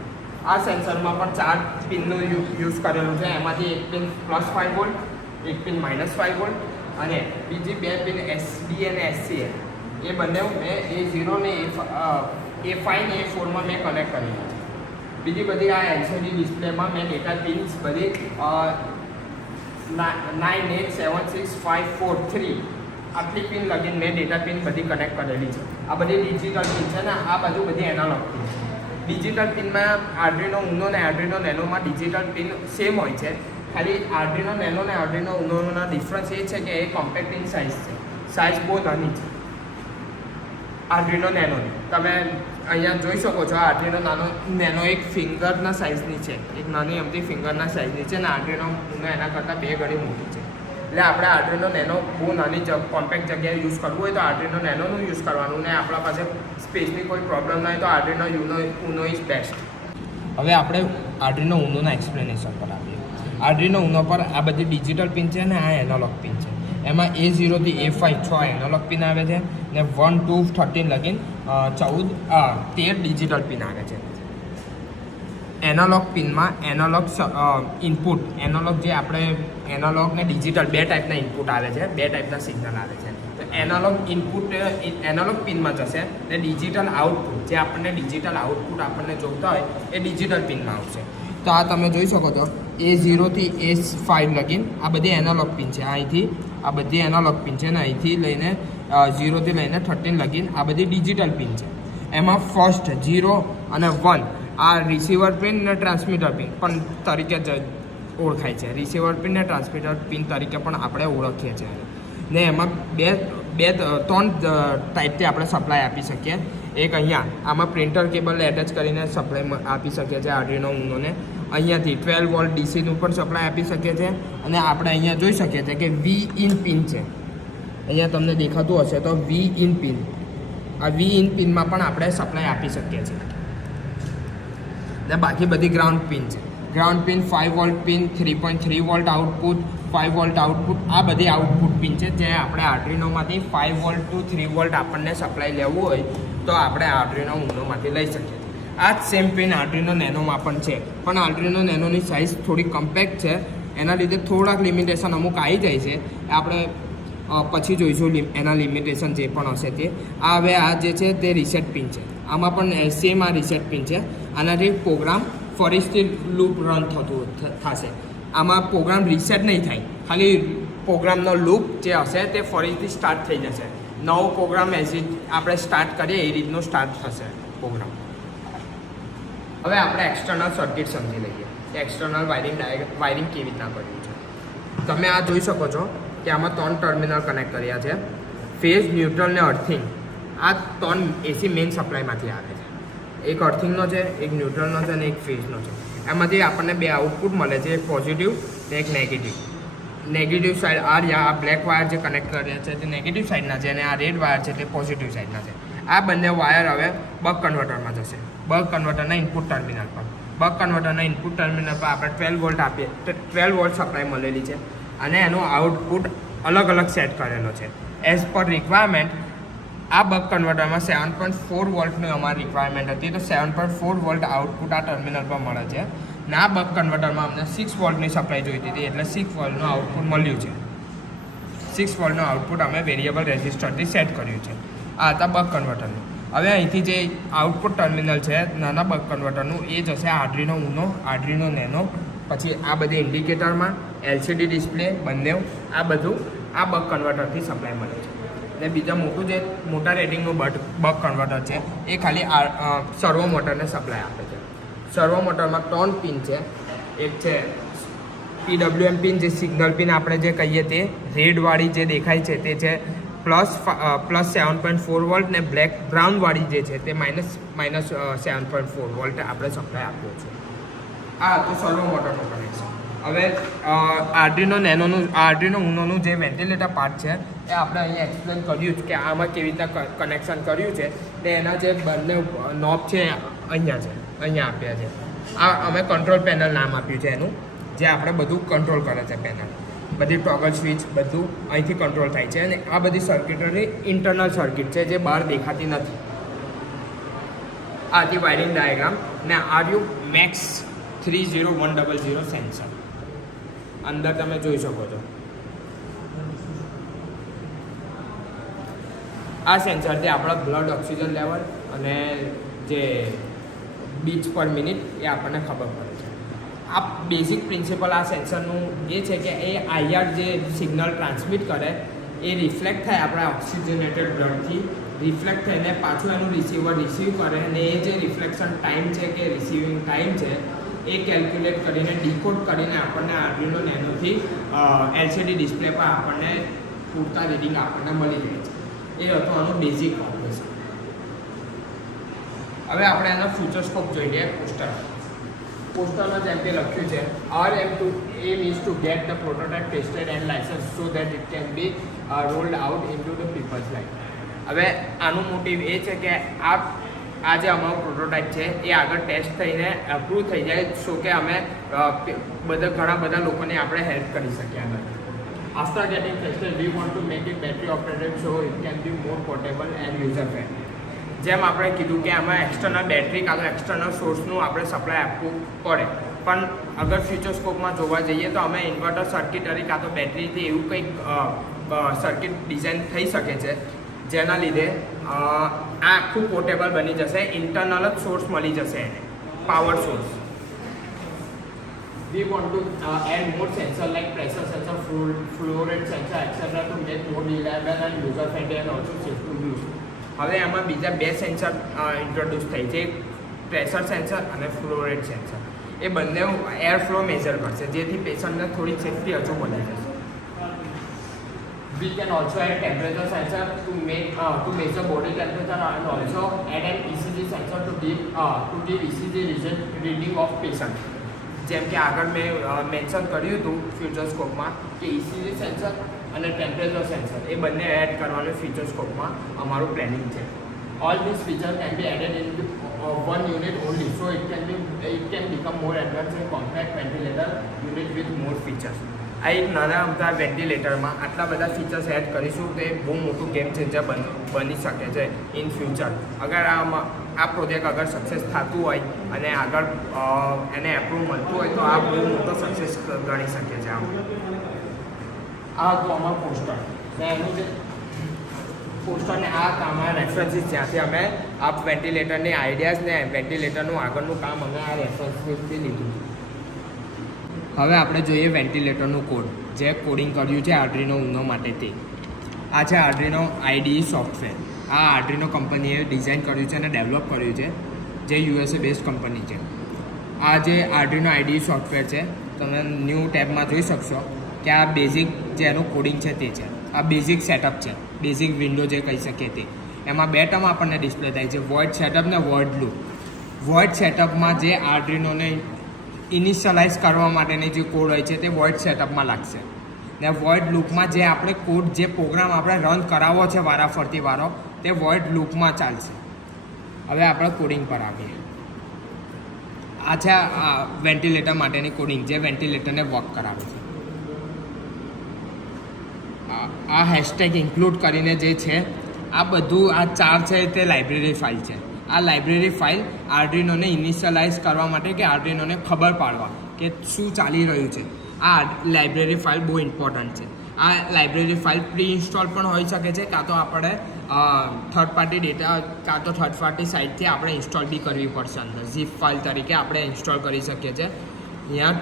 આ સેન્સરમાં પણ 4 પિનનું યુઝ કરેલું છે. એમાંથી એક પિન +5 વોલ્ટ, એક પિન -5 વોલ્ટ અને બીજી 2 પિન SDA અને SCL. એ બંને મેં A0 ને A5 ને A4માં મેં કનેક્ટ કરી છે. બીજી બધી આ LCD ડિસ્પ્લેમાં મેં ડેટા પિન્સ બધી 9876543 આટલી પિન લગીને મેં ડેટા પિન બધી કનેક્ટ કરેલી છે. આ બધી ડિજિટલ પિન છે ને આ બાજુ બધી એનાલોગ પિન છે. ડિજિટલ પિનમાં આર્ડિનો ઉનો ને આર્ડિનો નેનોમાં ડિજિટલ પિન સેમ હોય છે. ખાલી આર્ડિનો નેનો ને આર્ડિનો ઉનોના ડિફરન્સ એ છે કે એ કોમ્પેક્ટ ઇન સાઇઝ છે. સાઇઝ બહુ નાની છે આર્ડિનો નેનોની. તમે અહીંયા જોઈ શકો છો, આર્ડિનો નેનો એક ફિંગરના સાઇઝની છે, એક નાની અમથી ફિંગરના સાઇઝની છે ને આર્ડિનો ઉનો એના કરતાં 2 ગણી મોટી છે. એટલે આપણે આર્ડિનો નેનો બહુ નાની કોમ્પેક્ટ જગ્યાએ યુઝ કરવું હોય તો આર્ડિનો નેનોનું યુઝ કરવાનું. ને આપણા પાસે સ્પેસની કોઈ પ્રોબ્લેમ ના હોય તો આર્ડિનો ઉનો ઇઝ બેસ્ટ. હવે આપણે આર્ડિનો ઉનોના એક્સપ્લેનેશન પર આવીએ. આર્ડિનો ઉનો પર આ બધી ડિજિટલ પિન છે ને આ એનાલોગ પિન છે. એમાં A0 થી A5 6 એનાલોગ પિન આવે છે ને 1 2 13 લગીન 13 ડિજિટલ પિન આવે છે. એનાલોગ પિનમાં એનાલોગ ઇનપુટ, એનાલોગ જે આપણે એનાલોગ ને ડિજિટલ 2 ટાઈપના ઇનપુટ આવે છે, 2 ટાઈપના સિગ્નલ આવે છે. તો એનાલોગ ઇનપુટ એનાલોગ પિનમાં જશે ને ડિજિટલ આઉટપુટ, જે આપણને ડિજિટલ આઉટપુટ આપણને જોઈતા હોય એ ડિજિટલ પિનમાં આવશે. તો આ તમે જોઈ શકો છો A0 થી A5 લગીન આ બધી એનાલોગ પિન છે. અહીંથી આ બધી એનાલોગ પિન છે ને અહીંથી લઈને 0 થી લઈને 13 લગીન આ બધી ડિજિટલ પિન છે. એમાં ફર્સ્ટ 0 અને 1 આ રિસીવર પિન ને ટ્રાન્સમીટર પિન પણ તરીકે ઓળખાય છે. રિસીવર પિન ને ટ્રાન્સમીટર પિન તરીકે પણ આપણે ઓળખીએ છીએ. ને એમાં 3 ટાઈપથી આપણે સપ્લાય આપી શકીએ. એક અહીંયા આમાં પ્રિન્ટર કેબલ એટેચ કરીને સપ્લાય આપી શકીએ છીએ આર્ડિનો ઉનોને. અહીંયાથી 12 વોલ્ટ ડીસીનું પણ સપ્લાય આપી શકીએ છીએ. અને આપણે અહીંયા જોઈ શકીએ છીએ કે V-in પિન છે. અહીંયા તમને દેખાતું હશે તો V-in પિન, આ V-in પિનમાં પણ આપણે સપ્લાય આપી શકીએ છીએ. ને બાકી બધી ગ્રાઉન્ડ પિન છે. Ground pin 5 volt pin, 3.3 volt output, 5 volt output, આ બધી આઉટપુટ પિન છે. જે આપણે આર્ડિનોમાંથી 5 વોલ્ટ ટુ 3 વોલ્ટ આપણને સપ્લાય લેવું હોય તો આપણે આર્ડિનો ઉનોમાંથી લઈ શકીએ. આ જ સેમ પિન આર્ડિનો નેનોમાં પણ છે, પણ આર્ડિનો નેનોની સાઇઝ થોડી કમ્પેક્ટ છે. એના લીધે થોડાક લિમિટેશન અમુક આવી જાય છે. આપણે પછી જોઈશું એના લિમિટેશન જે પણ હશે તે. હવે આ જે છે તે રીસેટ પિન છે. આમાં પણ સેમ આ રીસેટ પિન છે. આનાથી પ્રોગ્રામ ફરીથી લૂપ રન થશે. આમાં પ્રોગ્રામ રીસેટ નહીં થાય, ખાલી પ્રોગ્રામનો લૂપ જે હશે તે ફરીથી સ્ટાર્ટ થઈ જશે. નવો પ્રોગ્રામ આપણે સ્ટાર્ટ કરીએ એ રીતનો સ્ટાર્ટ થશે પ્રોગ્રામ. હવે આપણે એક્સટર્નલ સર્કિટ સમજી લઈએ કે એક્સટર્નલ વાયરિંગ કેવી રીતના કર્યું છે. તમે આ જોઈ શકો છો કે આમાં 3 ટર્મિનલ કનેક્ટ કર્યા છે. ફેઝ, ન્યુટ્રલ ને અર્થિંગ. આ 3 AC મેઇન સપ્લાયમાંથી આવે છે. એક અર્થિંગનો છે, એક ન્યુટ્રલનો છે અને એક ફેઝનો છે. એમાંથી આપણને બે આઉટપુટ મળે છે, એક પોઝિટિવ ને એક નેગેટિવ. નેગેટિવ સાઈડ આ બ્લેક વાયર જે કનેક્ટ કર્યા છે તે નેગેટિવ સાઈડના છે અને આ રેડ વાયર છે તે પોઝિટિવ સાઈડના છે. આ બંને વાયર હવે બક કન્વર્ટરમાં જશે, બક કન્વર્ટરના ઇનપુટ ટર્મિનલ પર. બક કન્વર્ટરના ઇનપુટ ટર્મિનલ પર આપણે 12 વોલ્ટ આપીએ તો 12 વોલ્ટ સપ્લાય મળેલી છે અને એનો આઉટપુટ અલગ અલગ સેટ કરેલો છે એઝ પર રિક્વાયરમેન્ટ. આ બક કન્વર્ટરમાં 7.4 વોલ્ટની અમારી રિક્વાયરમેન્ટ હતી, તો 7.4 વોલ્ટ આઉટપુટ આ ટર્મિનલ પર મળે છે. ને આ બક કન્વર્ટરમાં અમને 6 વોલ્ટની સપ્લાય જોઈતી હતી, એટલે 6 વોલ્ટનું આઉટપુટ મળ્યું છે. 6 વોલ્ટનું આઉટપુટ અમે વેરિયેબલ રેઝિસ્ટરથી સેટ કર્યું છે. આ હતા બક કન્વર્ટરનું. હવે અહીંથી જે આઉટપુટ ટર્મિનલ છે નાના બક કન્વર્ટરનું એ જશે આર્ડિનો ઉનો, આર્ડિનો નેનો, પછી આ બધી ઇન્ડિકેટરમાં LCD ડિસ્પ્લે બંને આ બધું આ બક કન્વર્ટરથી સપ્લાય મળે છે. અને બીજા મોટા રેટિંગનું બક કન્વર્ટર છે એ ખાલી સર્વો મોટરને સપ્લાય આપે છે. સર્વો મોટરમાં 3 પિન છે. એક છે PWM પિન, જે સિગ્નલ પિન આપણે જે કહીએ તે રેડવાળી જે દેખાય છે તે છે પ્લસ 7.4 વોલ્ટ, ને બ્રાઉનવાળી જે છે તે માઇનસ 7.4 વોલ્ટ આપણે સપ્લાય આપ્યો છે. આ હતું સર્વો મોટરનું કનેક્શન. હવે આર્ડિનો ઉનોનું જે વેન્ટિલેટર પાર્ટ છે એ આપણે અહીંયા એક્સપ્લેન કર્યું છે કે આમાં કેવી રીતના કનેક્શન કર્યું છે. ને એના જે બંને નોબ છે અહીંયા આપ્યા છે. આ અમે કંટ્રોલ પેનલ નામ આપ્યું છે એનું, જે આપણે બધું કંટ્રોલ કરે છે પેનલ. બધી ટોગલ સ્વિચ બધું અહીંથી કંટ્રોલ થાય છે. અને આ બધી સર્કિટરી ઇન્ટરનલ સર્કિટ છે જે બહાર દેખાતી નથી. આ હતી વાયરિંગ ડાયાગ્રામ. ને આર્યુ મેક્સ 30100 સેન્સર અંદર તમે જોઈ શકો છો. આ સેન્સરથી આપણા બ્લડ ઓક્સિજન લેવલ અને જે બીચ પર મિનિટ એ આપણને ખબર પડે છે. આ બેઝિક પ્રિન્સિપલ આ સેન્સરનું એ છે કે એ IR જે સિગ્નલ ટ્રાન્સમિટ કરે એ રિફ્લેક્ટ થાય આપણા ઓક્સિજનેટેડ બ્લડથી, રિફ્લેક્ટ થઈને પાછું એનું રિસીવર રિસીવ કરે અને એ જે રિફ્લેક્શન ટાઈમ છે કે રિસીવિંગ ટાઈમ છે એ કેલ્ક્યુલેટ કરીને ડીકોડ કરીને આપણને આર્ડિનો નેનોથી LCD ડિસ્પ્લે પર આપણને પૂરતા રીડિંગ આપણને મળી જાય છે. એ હતું આનું બેઝિક ઓપરેશન. હવે આપણે એનો ફ્યુચર સ્કોપ જોઈએ. પોસ્ટરમાં જેમ કે લખ્યું છે RM2 aim is to get the prototype tested and licensed so that it can be rolled out into the people's life. હવે આનું મોટિવ એ છે કે આ જે અમારું પ્રોટોટાઇપ છે એ આગળ ટેસ્ટ થઈને અપ્રૂવ થઈ જાય, સો કે અમે ઘણા બધા લોકોને આપણે હેલ્પ કરી શકીએ આગળ. After getting tested we want to make it battery operated so it can be more portable and user friendly. જેમ આપણે કીધું કે આમાં એક્સટર્નલ બેટરી કાં તો એક્સટર્નલ સોર્સનું આપણે સપ્લાય આપવું પડે, પણ અગર ફ્યુચર સ્કોપમાં જોવા જઈએ તો અમે ઇન્વર્ટર સર્કિટરી કાં તો બેટરીથી એવું કંઈક સર્કિટ ડિઝાઇન થઈ શકે છે જેના લીધે આ આખું પોર્ટેબલ બની જશે. ઇન્ટરનલ જ સોર્સ મળી જશે એને, power source. We want to add more sensor like pressure sensor, flow rate sensor, etc. to make more reliable and user friendly and also safe to use. હવે આમાં બીજા બે સેન્સર ઇન્ટ્રોડ્યુસ થઈ છે, પ્રેશર સેન્સર અને ફ્લો રેટ સેન્સર. એ બંને એર ફ્લો મેઝર કરશે જેથી પેશન્ટને થોડી સેફટી હજુ મળી જશે. We can also add temperature sensor to measure body temperature and also add an ECG sensor to give ECG reading of patient. જેમ કે આગળ મેં મેન્શન કર્યું હતું ફ્યુચર સ્કોપમાં કે ECG સેન્સર અને ટેમ્પરેચર સેન્સર એ બંને એડ કરવાનું ફ્યુચર સ્કોપમાં અમારું પ્લાનિંગ છે. All these features can be added in one unit only, so it can become more advanced and compact ventilator unit with more features. આ એક નાના અમથા વેન્ટિલેટરમાં આટલા બધા ફીચર્સ એડ કરીશું તો એ બહુ મોટું ગેમ ચેન્જર બની શકે છે ઇન ફ્યુચર. અગર આ પ્રોજેક્ટ અગર સક્સેસ થતું હોય અને આગળ એને એપ્રુવ મળતું હોય તો આ બહુ મોટો સક્સેસ ગણી શકે છે. આ હતું અમારું પોસ્ટર ને એનું જે પોસ્ટરને આ અમારા રેફરન્સીસ જ્યાંથી અમે આ વેન્ટિલેટરની આઈડિયાઝ ને વેન્ટિલેટરનું આગળનું કામ અમે આ રેફરન્સીસથી લીધું. હવે આપણે જોઈએ વેન્ટિલેટરનું કોડ, જે કોડિંગ કર્યું છે આર્ડિનો ઉનો માટે તે. આ છે આર્ડિનો IDE સોફ્ટવેર. આ આર્ડિનો કંપનીએ ડિઝાઇન કર્યું છે અને ડેવલપ કર્યું છે, જે USA બેઝડ કંપની છે. આ જે આર્ડિનો IDE સોફ્ટવેર છે તમે ન્યૂ ટેબમાં જોઈ શકશો કે આ બેઝિક જે એનું કોડિંગ છે તે છે. આ બેઝિક સેટઅપ છે, બેઝિક વિન્ડો જે કહી શકીએ તે. એમાં બે ટર્મ આપણને ડિસ્પ્લે થાય છે, વોઇડ સેટઅપ ને વોઇડ લૂપ. વોઇડ સેટઅપમાં જે આર્ડિનોને ઇનિશિયલાઇઝ કરવા માટેની જે કોડ હોય છે તે વોઇડ સેટઅપમાં લાગશે ને વોઇડ લૂપમાં જે આપણે કોડ જે પ્રોગ્રામ આપણે રન કરાવવો છે વારાફરતી વારો તે વોઇડ લૂપમાં ચાલશે. હવે આપણે કોડિંગ પર આવીએ. આ છે વેન્ટિલેટર માટેની કોડિંગ જે વેન્ટિલેટરને વર્ક કરાવે છે. આ હેશટેગ ઇન્ક્લુડ કરીને જે છે આ બધું આ 4 છે તે લાઇબ્રેરી ફાઇલ છે. આ લાઇબ્રેરી ફાઇલ આર્ડિનોને ઇનિશિયલાઇઝ કરવા માટે કે આર્ડિનોને ખબર પાડવા કે શું ચાલી રહ્યું છે આ લાઇબ્રેરી ફાઇલ બહુ ઇમ્પોર્ટન્ટ છે. આ લાઇબ્રેરી ફાઇલ પ્રી ઇન્સ્ટોલ પણ હોઈ શકે છે કાં તો આપણે થર્ડ પાર્ટી ડેટા કાં તો થર્ડ પાર્ટી સાઇટથી આપણે ઇન્સ્ટોલ બી કરવી પડશે. અંદર ઝીપ ફાઇલ તરીકે આપણે ઇન્સ્ટોલ કરી શકીએ છીએ. અહીંયા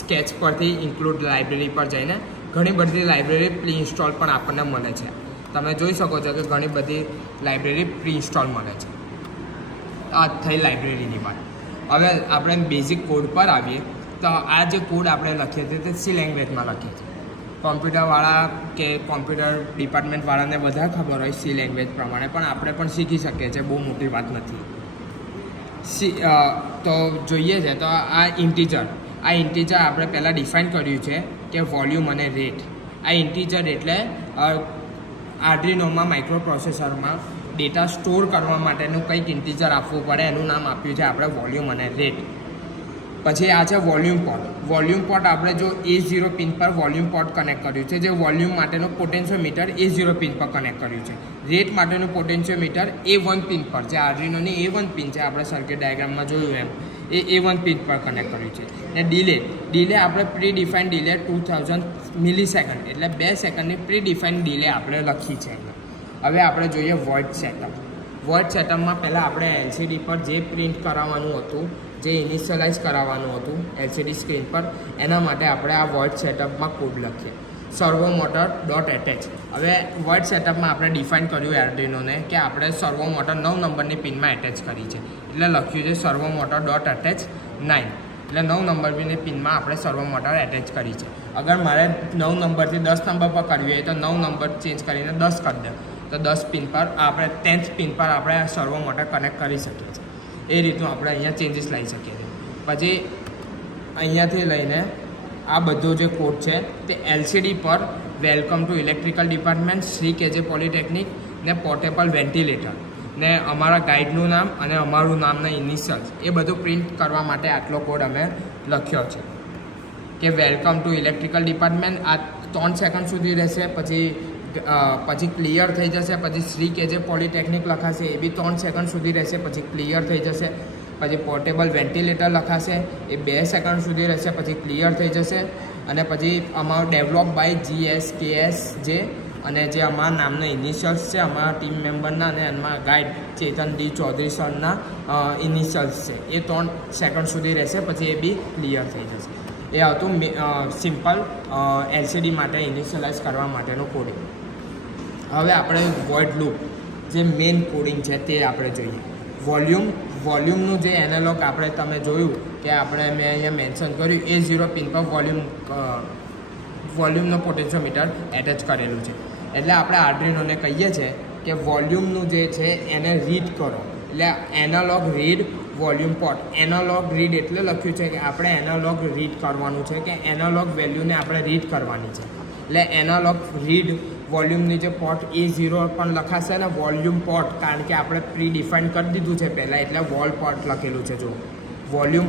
સ્કેચ પરથી ઇન્ક્લુડ લાઇબ્રેરી પર જઈને ઘણી બધી લાઇબ્રેરી પ્રી ઇન્સ્ટોલ પણ આપણને મળે છે. તમે જોઈ શકો છો કે ઘણી બધી લાઇબ્રેરી પ્રી ઇન્સ્ટોલ મળે છે. આ થઈ લાઇબ્રેરીની વાત. હવે આપણે બેઝિક કોડ પર આવીએ તો આ જે કોડ આપણે લખીએ છીએ તે સી લેંગ્વેજમાં લખીએ છીએ. કોમ્પ્યુટરવાળા કે કોમ્પ્યુટર ડિપાર્ટમેન્ટવાળાને બધા ખબર હોય સી લેંગ્વેજ પ્રમાણે, પણ આપણે પણ શીખી શકીએ છીએ, બહુ મોટી વાત નથી. તો જોઈએ છે તો આ ઇન્ટીજર આપણે પહેલાં ડિફાઇન કર્યું છે કે વોલ્યુમ અને રેટ. આ ઇન્ટીજર એટલે આર્ડિનોમાં માઇક્રો પ્રોસેસરમાં ડેટા સ્ટોર કરવા માટેનું કંઈક ઇન્ટીજર આપવું પડે, એનું નામ આપ્યું છે આપણે વોલ્યુમ અને રેટ. પછી આ છે વોલ્યુમ પોર્ટ. વોલ્યુમ પોર્ટ આપણે જો A0 પિન પર વોલ્યુમ પોર્ટ કનેક્ટ કર્યું છે, જે વોલ્યુમ માટેનું પોટેન્શિયોમીટર A0 પિન પર કનેક્ટ કર્યું છે. રેટ માટેનું પોટેન્શિયોમીટર A1 પિન પર, જે આર્ડિનોની A1 પિન છે આપણે સર્કિટ ડાયાગ્રામમાં જોયું એમ, એ A1 પિન પર કનેક્ટ કર્યું છે. અને ડિલે આપણે પ્રી ડિફાઇન ડિલે 2000 મિલીસેકન્ડ એટલે 2 સેકન્ડની પ્રી ડિફાઇન ડિલે આપણે લખી છે. હવે આપણે જોઈએ વોઇડ સેટઅપ. વોઇડ સેટઅપમાં પહેલાં આપણે LCD પર જે પ્રિન્ટ કરાવવાનું હતું, જે ઇનિશિયલાઇઝ કરાવવાનું હતું LCD સ્ક્રીન પર, એના માટે આપણે આ વોઇડ સેટઅપમાં કોડ લખીએ. સર્વો મોટર ડોટ એટેચ. હવે વોઇડ સેટઅપમાં આપણે ડિફાઇન કર્યું આર્ડિનોને કે આપણે સર્વો મોટર 9 નંબરની પિનમાં એટેચ કરી છે, એટલે લખ્યું છે સર્વો મોટર ડોટ એટેચ 9. એટલે 9 નંબરની પિનમાં આપણે સર્વો મોટર એટેચ કરી છે. અગર મારે 9 નંબરથી 10 નંબર પર કરવી હોય તો 9 નંબર ચેન્જ કરીને 10 કરી દે તો 10 પિન પર આપણે 10th પિન પર આપણે સર્વો મોટર કનેક્ટ કરી શકીએ છીએ. એ રીતનું આપણે અહીંયા ચેન્જીસ લાવી શકીએ છીએ. પછી અહીંયાથી લઈને આ બધો જે કોડ છે તે LCD પર welcome to electrical department, Shri KJ polytechnic ને પોર્ટેબલ વેન્ટિલેટર ને અમારા ગાઈડનું નામ અને અમારું નામના ઇનિશિયલ્સ એ બધું પ્રિન્ટ કરવા માટે આટલો કોડ અમે લખ્યો છે કે વેલકમ ટુ ઇલેક્ટ્રિકલ ડિપાર્ટમેન્ટ. આ 3 સેકન્ડ સુધી રહેશે, પછી ક્લિયર થઈ જશે, પછી શ્રી KJ પોલિટેકનિક લખાશે, એ બી 3 સેકન્ડ સુધી રહેશે, પછી ક્લિયર થઈ જશે. પછી પોર્ટેબલ વેન્ટિલેટર લખાશે, એ 2 સેકન્ડ સુધી રહેશે, પછી ક્લિયર થઈ જશે. અને પછી અમારું ડેવલપ બાય GSKSJ અને જે અમારા નામના ઇનિશિયલ્સ છે અમારા ટીમ મેમ્બરના અને એમાં ગાઈડ ચેતન D ચૌધરી સરના ઇનિશિયલ્સ છે, એ 3 સેકન્ડ સુધી રહેશે, પછી એ બી ક્લિયર થઈ જશે. એ હતું સિમ્પલ LCD માટે ઇનિશિયલાઇઝ કરવા માટેનું કોડિંગ. હવે આપણે વોઇડ લૂપ જે મેઇન કોડિંગ છે તે આપણે જોઈએ. વોલ્યુમનું જે એનાલોગ આપણે તમે જોયું કે આપણે મેં અહીંયા મેન્શન કર્યું A0 પિન પર વોલ્યુમનો પોટેન્શિયોમીટર એટેચ કરેલું છે. એટલે આપણે આર્ડિનોને કહીએ છીએ કે વોલ્યુમનું જે છે એને રીડ કરો. એટલે analogue read volume port. Analogue read એટલે લખ્યું છે કે આપણે એનાલોગ રીડ કરવાનું છે, કે એનાલોગ વેલ્યુને આપણે રીડ કરવાની છે. એટલે એનાલોગ રીડ વોલ્યુમની જે પોર્ટ A0 પણ લખાશે ને વોલ્યુમ પોર્ટ, કારણ કે આપણે પ્રી ડિફાઇન કરી દીધું છે પહેલાં, એટલે વોલ પોર્ટ લખેલું છે. જો વોલ્યુમ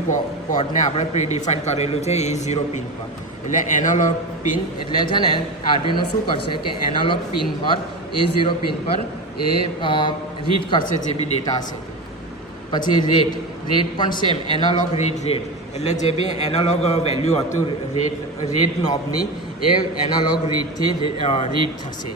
પોર્ટને આપણે પ્રી ડિફાઇન કરેલું છે A0 પિન પર. એટલે એનાલોગ પિન એટલે છે ને આર્ડિનો શું કરશે કે એનાલોગ પિન પર A0 પિન પર એ રીડ કરશે જે બી ડેટા હશે. પછી રેટ પણ સેમ એનાલોગ રેટ. એટલે જે બી એનાલોગ વેલ્યુ હતું રેટ નોબની એ એનાલોગ રીડથી રીડ થશે.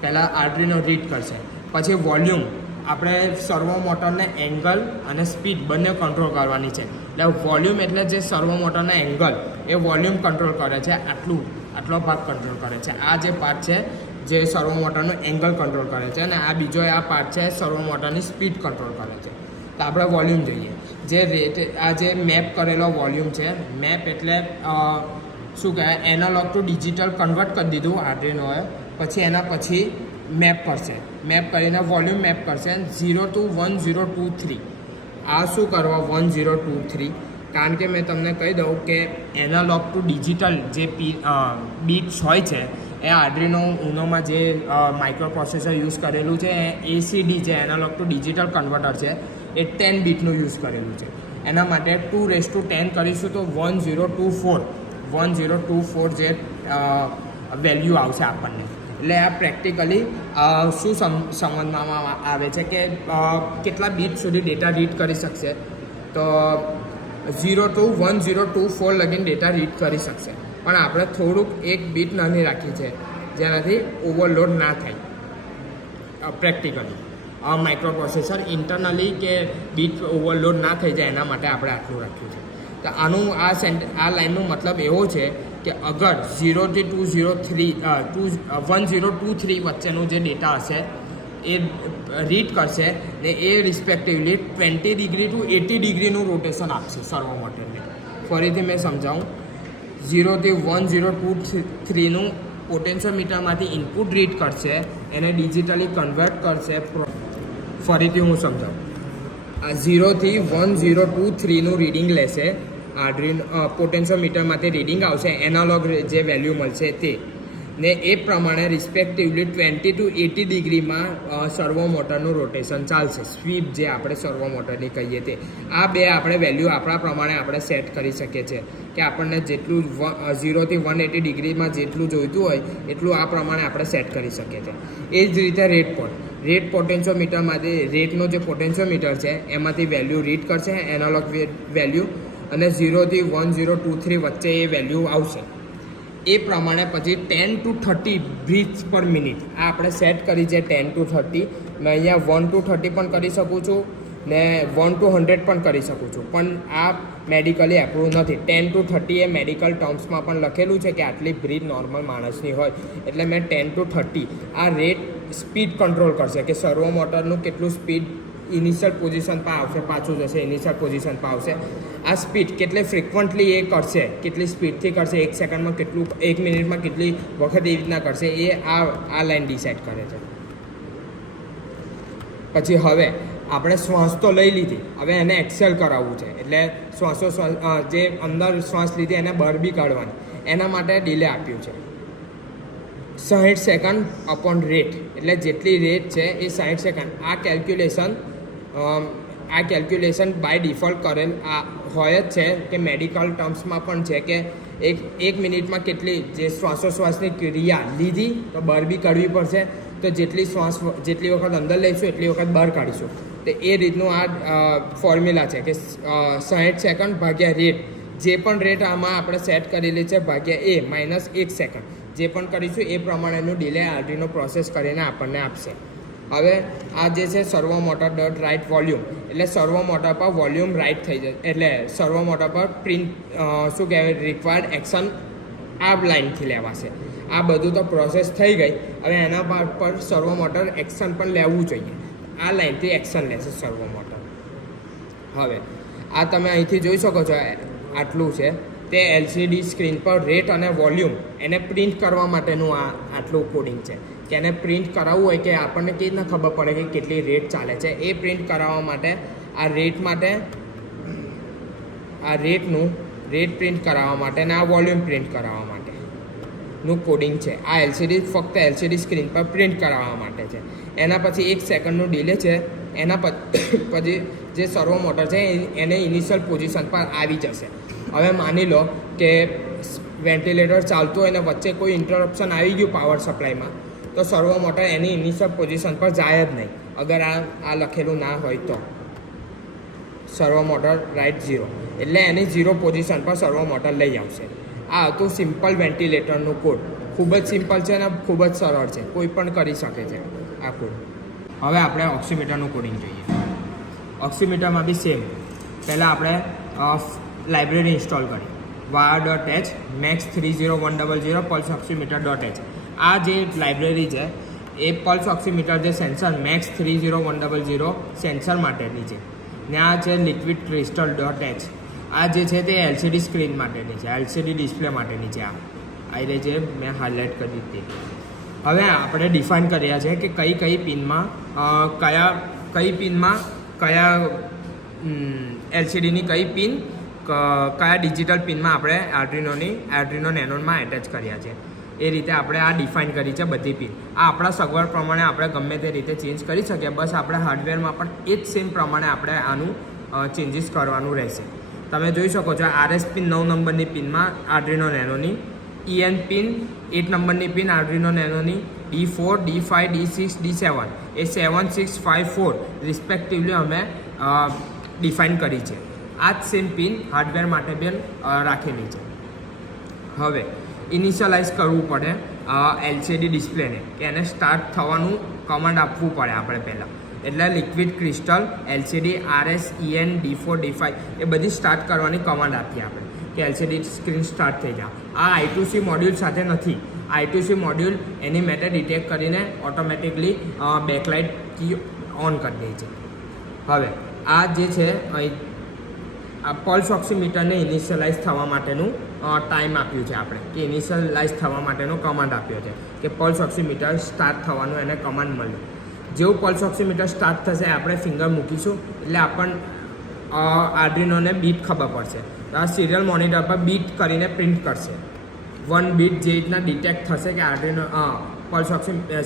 પહેલાં આર્ડિનો રીડ કરશે. પછી વોલ્યુમ આપણે સર્વો મોટરને એંગલ અને સ્પીડ બંને કંટ્રોલ કરવાની છે. એટલે વોલ્યુમ એટલે જે સર્વો મોટરના એંગલ એ વોલ્યુમ કંટ્રોલ કરે છે, આટલો ભાગ કંટ્રોલ કરે છે. આ જે પાર્ટ છે જે સર્વો મોટરનું એંગલ કંટ્રોલ કરે છે, અને આ બીજો આ પાર્ટ છે સર્વો મોટરની સ્પીડ કંટ્રોલ કરે છે. તો આપણે વોલ્યુમ જોઈએ. જે રેટ આ જે મેપ કરેલો વોલ્યુમ છે, મેપ એટલે શું કહેવાય એનાલોગ ટુ ડિજિટલ કન્વર્ટ કરી દીધું આર્ડિનોએ. પછી એના પછી મેપ કરશે, મેપ કરીને વોલ્યુમ મેપ કરશે 0 to 1023. આ શું કરવા 1023, કારણ કે મેં તમને કહી દઉં કે એનાલોગ ટુ ડિજિટલ જે બીટ્સ હોય છે એ આર્ડિનો ઉનોમાં જે માઇક્રો પ્રોસેસર યુઝ કરેલું છે એ ACD જે એનાલોગ ટુ ડિજિટલ કન્વર્ટર છે એ 10 બીટનું યુઝ કરેલું છે. એના માટે 210 કરીશું તો 1024 જે વેલ્યુ આવશે આપણને. એટલે આ પ્રેક્ટિકલી શું સમજવામાં આવે છે કે કેટલા બીટ સુધી ડેટા રીડ કરી શકશે, તો 0 to 1024 લગીને ડેટા રીડ કરી શકશે. પણ આપણે થોડુંક એક બીટ નાની રાખી છે જેનાથી ઓવરલોડ ના થાય પ્રેક્ટિકલી. માઇક્રો પ્રોસેસર ઇન્ટરનલી કે બીટ ઓવરલોડ ના થઈ જાય એના માટે આપણે આટલું રાખ્યું છે. તો આનું આ લાઇનનો મતલબ એવો છે કે અગર 0 થી 1023 વચ્ચેનું જે ડેટા હશે એ રીડ કરશે ને એ રિસ્પેક્ટિવલી 20 ડિગ્રી ટુ 80 ડિગ્રીનું રોટેશન આપશે સર્વો મોટરને. ફરીથી મેં સમજાવું, 0 થી 1023નું પોટેન્શિયોમીટરમાંથી ઇનપુટ રીડ કરશે, એને ડિજિટલી કન્વર્ટ કરશે. ફરીથી હું સમજાવું, આ 0 થી 1023નું રીડિંગ લેશે, પોટેન્શિયોમીટરમાંથી રીડિંગ આવશે, એનાલોગ જે વેલ્યુ મળશે તે, ને એ પ્રમાણે રિસ્પેક્ટિવલી 20 ટુ 80 ડિગ્રીમાં સર્વો મોટરનું રોટેશન ચાલશે. સ્વીપ જે આપણે સર્વો મોટરની કહીએ તે. આ બે આપણે વેલ્યુ આપણા પ્રમાણે આપણે સેટ કરી શકીએ છીએ કે આપણને જેટલું 0 થી 180 ડિગ્રીમાં જેટલું જોઈતું હોય એટલું આ પ્રમાણે આપણે સેટ કરી શકીએ છીએ. એ જ રીતે રેટ પોટેન્શિયોમીટરમાંથી રેટનો જે પોટેન્શિયોમીટર છે એમાંથી વેલ્યુ રીડ કરશે એનાલોગ વેલ્યુ, અને 0 થી 1023 વચ્ચે એ વેલ્યુ આવશે. એ પ્રમાણે પછી 10 to 30 બ્રીથ્સ પર મિનિટ આ આપણે સેટ કરી છે. 10 to 30 મેં અહીંયા 1 to 30 પણ કરી શકું છું ને 1 to 100 પણ કરી શકું છું, પણ આ મેડિકલી એપ્રુવ નથી. 10 to 30 એ મેડિકલ ટર્મ્સમાં પણ લખેલું છે કે આટલી બ્રીથ નોર્મલ માણસની હોય, એટલે મેં 10 to 30. આ રેટ સ્પીડ કંટ્રોલ કરશે કે સર્વો મોટરનું કેટલું સ્પીડ ઇનિશિયલ પોઝિશન પર આવશે, પાછું જશે ઇનિશિયલ પોઝિશન પર આવશે. આ સ્પીડ કેટલે ફ્રિકવન્ટલી એ કરશે, કેટલી સ્પીડથી કરશે, 1 સેકન્ડમાં કેટલું, 1 મિનિટમાં કેટલી વખત એ રીતના કરશે, એ આ લાઈન ડિસાઇડ કરે છે. પછી હવે આપણે શ્વાસ તો લઈ લીધી, હવે એને એક્સેલ કરાવવું છે, એટલે જે અંદર શ્વાસ લીધી એને બહાર બી કાઢવાની. એના માટે ડિલે આપ્યું છે 60 સેકન્ડ અપોન રેટ, એટલે જેટલી રેટ છે એ 60 સેકન્ડ. આ કેલ્ક્યુલેશન બાય ડિફોલ્ટ કરેલ હોય જ છે કે મેડિકલ ટર્મ્સમાં પણ છે કે એક મિનિટમાં કેટલી જે શ્વાસોશ્વાસની ક્રિયા લીધી તો બહાર બી કાઢવી પડશે, તો જેટલી વખત અંદર લઈશું એટલી વખત બહાર કાઢીશું. તો એ રીતનું આ ફોર્મ્યુલા છે કે 60 સેકન્ડ ભાગ્યા રેટ, જે પણ રેટ આમાં આપણે સેટ કરેલી છે ભાગ્યા એ માઇનસ 1 સેકન્ડ, જે પણ કરીશું એ પ્રમાણેનું ડિલે આર્ડિનો પ્રોસેસ કરીને આપણને આપશે. હવે આ જે છે સર્વો મોટર ડોટ રાઇટ વોલ્યુમ, એટલે સર્વો મોટર પર વોલ્યુમ રાઇટ થઈ જશે, એટલે સર્વો મોટર પર પ્રિન્ટ શું કહેવાય રિક્વાયર્ડ એક્શન આ લાઇનથી લેવાશે. આ બધું તો પ્રોસેસ થઈ ગઈ, હવે એના પર સર્વો મોટર એક્શન પણ લેવું જોઈએ. આ લાઇનથી એક્શન લેશે સર્વો મોટર. હવે આ તમે અહીંથી જોઈ શકો છો આટલું છે તે LCD સ્ક્રીન પર રેટ અને વોલ્યુમ એને પ્રિન્ટ કરવા માટેનું આટલું કોડિંગ છે કે એને પ્રિન્ટ કરાવવું હોય કે આપણને કેવી રીતના ખબર પડે કે કેટલી રેટ ચાલે છે. એ પ્રિન્ટ કરાવવા માટે આ રેટ પ્રિન્ટ કરાવવા માટે અને આ વોલ્યુમ પ્રિન્ટ કરાવવા માટેનું કોડિંગ છે. આ ફક્ત LCD સ્ક્રીન પર પ્રિન્ટ કરાવવા માટે છે. એના પછી 1 સેકન્ડનું ડિલે છે. એના પછી જે સર્વો મોટર છે એને ઇનિશિયલ પોઝિશન પર આવી જશે. હવે માની લો કે વેન્ટિલેટર ચાલતું હોય ને વચ્ચે કોઈ ઇન્ટરપ્શન આવી ગયું પાવર સપ્લાયમાં, તો સર્વો મોટર એની ઇનિશિયલ પોઝિશન પર જાય જ નહીં અગર આ લખેલું ના હોય તો. સર્વો મોટર રાઇટ 0, એટલે એની 0 પોઝિશન પર સર્વો મોટર લઈ આવશે. આ હતું સિમ્પલ વેન્ટિલેટરનું કોડ. ખૂબ જ સિમ્પલ છે અને ખૂબ જ સરળ છે, કોઈ પણ કરી શકે છે આ કોડ. હવે આપણે ઓક્સિમીટરનું કોડિંગ જોઈએ. ઓક્સિમીટરમાં બી સેમ. પહેલાં આપણે લાઇબ્રેરી ઇન્સ્ટોલ કરી wire.h max 30100 pulse oximeter .h. આ જે લાઇબ્રેરી છે એ પલ્સ ઓક્સિમીટર જે સેન્સર મેક્સ 30100 સેન્સર માટેની છે ને આ છે લિક્વિડ ક્રિસ્ટલ .h. આ જે છે તે LCD સ્ક્રીન માટેની છે, LCD ડિસ્પ્લે માટેની છે. આ રહી છે મેં હાઇલાઇટ કરી દીધી. હવે આપણે ડિફાઇન કર્યા છે કે કઈ પિનમાં કયા એલસીડીની કઈ પિન કયા ડિજિટલ પિનમાં આપણે આર્ડિનો નેનોમાં એટેચ કર્યા છે એ રીતે આપણે આ ડિફાઇન કરી છે બધી પિન. આ આપણા સગવડ પ્રમાણે આપણે ગમે તે રીતે ચેન્જ કરી શકીએ. બસ આપણે હાર્ડવેરમાં પણ એ જ સેમ પ્રમાણે આપણે આનું ચેન્જીસ કરવાનું રહેશે. તમે જોઈ શકો છો RS પિન 9 નંબરની પિનમાં આર્ડિનો નેનોની, EN પિન 8 નંબરની પિન આર્ડિનો નેનોની, D4, D5, D6, D7 એ 7, 6, 5, 4 રિસ્પેક્ટિવલી અમે ડિફાઇન કરી છે. આ જ સેમ પિન હાર્ડવેર માટે પણ રાખેલી છે. હવે ઇનિશિયલાઇઝ કરવું પડે LCD ડિસ્પ્લેને, કે એને સ્ટાર્ટ થવાનું કમાન્ડ આપવું પડે આપણે પહેલાં. એટલે liquid crystal LCD RS EN D4 D5 એ બધી સ્ટાર્ટ કરવાની કમાન્ડ આપીએ આપણે કે LCD સ્ક્રીન સ્ટાર્ટ થઈ જાય. આ I2C મોડ્યુલ સાથે નથી. I2C મોડ્યુલ એની મેટર ડિટેક્ટ કરીને ઓટોમેટિકલી બેકલાઇટ કી ઓન કરી દે છે. હવે આ જે છે અહીં આ પલ્સ ઓક્સિમીટરને ઇનિશિયલાઇઝ થવા માટેનું ટાઈમ આપ્યું છે આપણે, કે ઇનિશિયલાઇઝ થવા માટેનો કમાન્ડ આપ્યો છે કે પલ્સ ઓક્સિમીટર સ્ટાર્ટ થવાનું એને કમાન્ડ મળ્યો. જેવું પલ્સ ઓક્સિમીટર સ્ટાર્ટ થશે આપણે ફિંગર મૂકીશું એટલે આપણને આર્ડિનોને બીટ ખબર પડશે. આ સિરિયલ મોનિટર પર બીટ કરીને પ્રિન્ટ કરશે. 1 બીટ જે રીતના ડિટેક્ટ થશે કે આર્ડિનો પલ્સ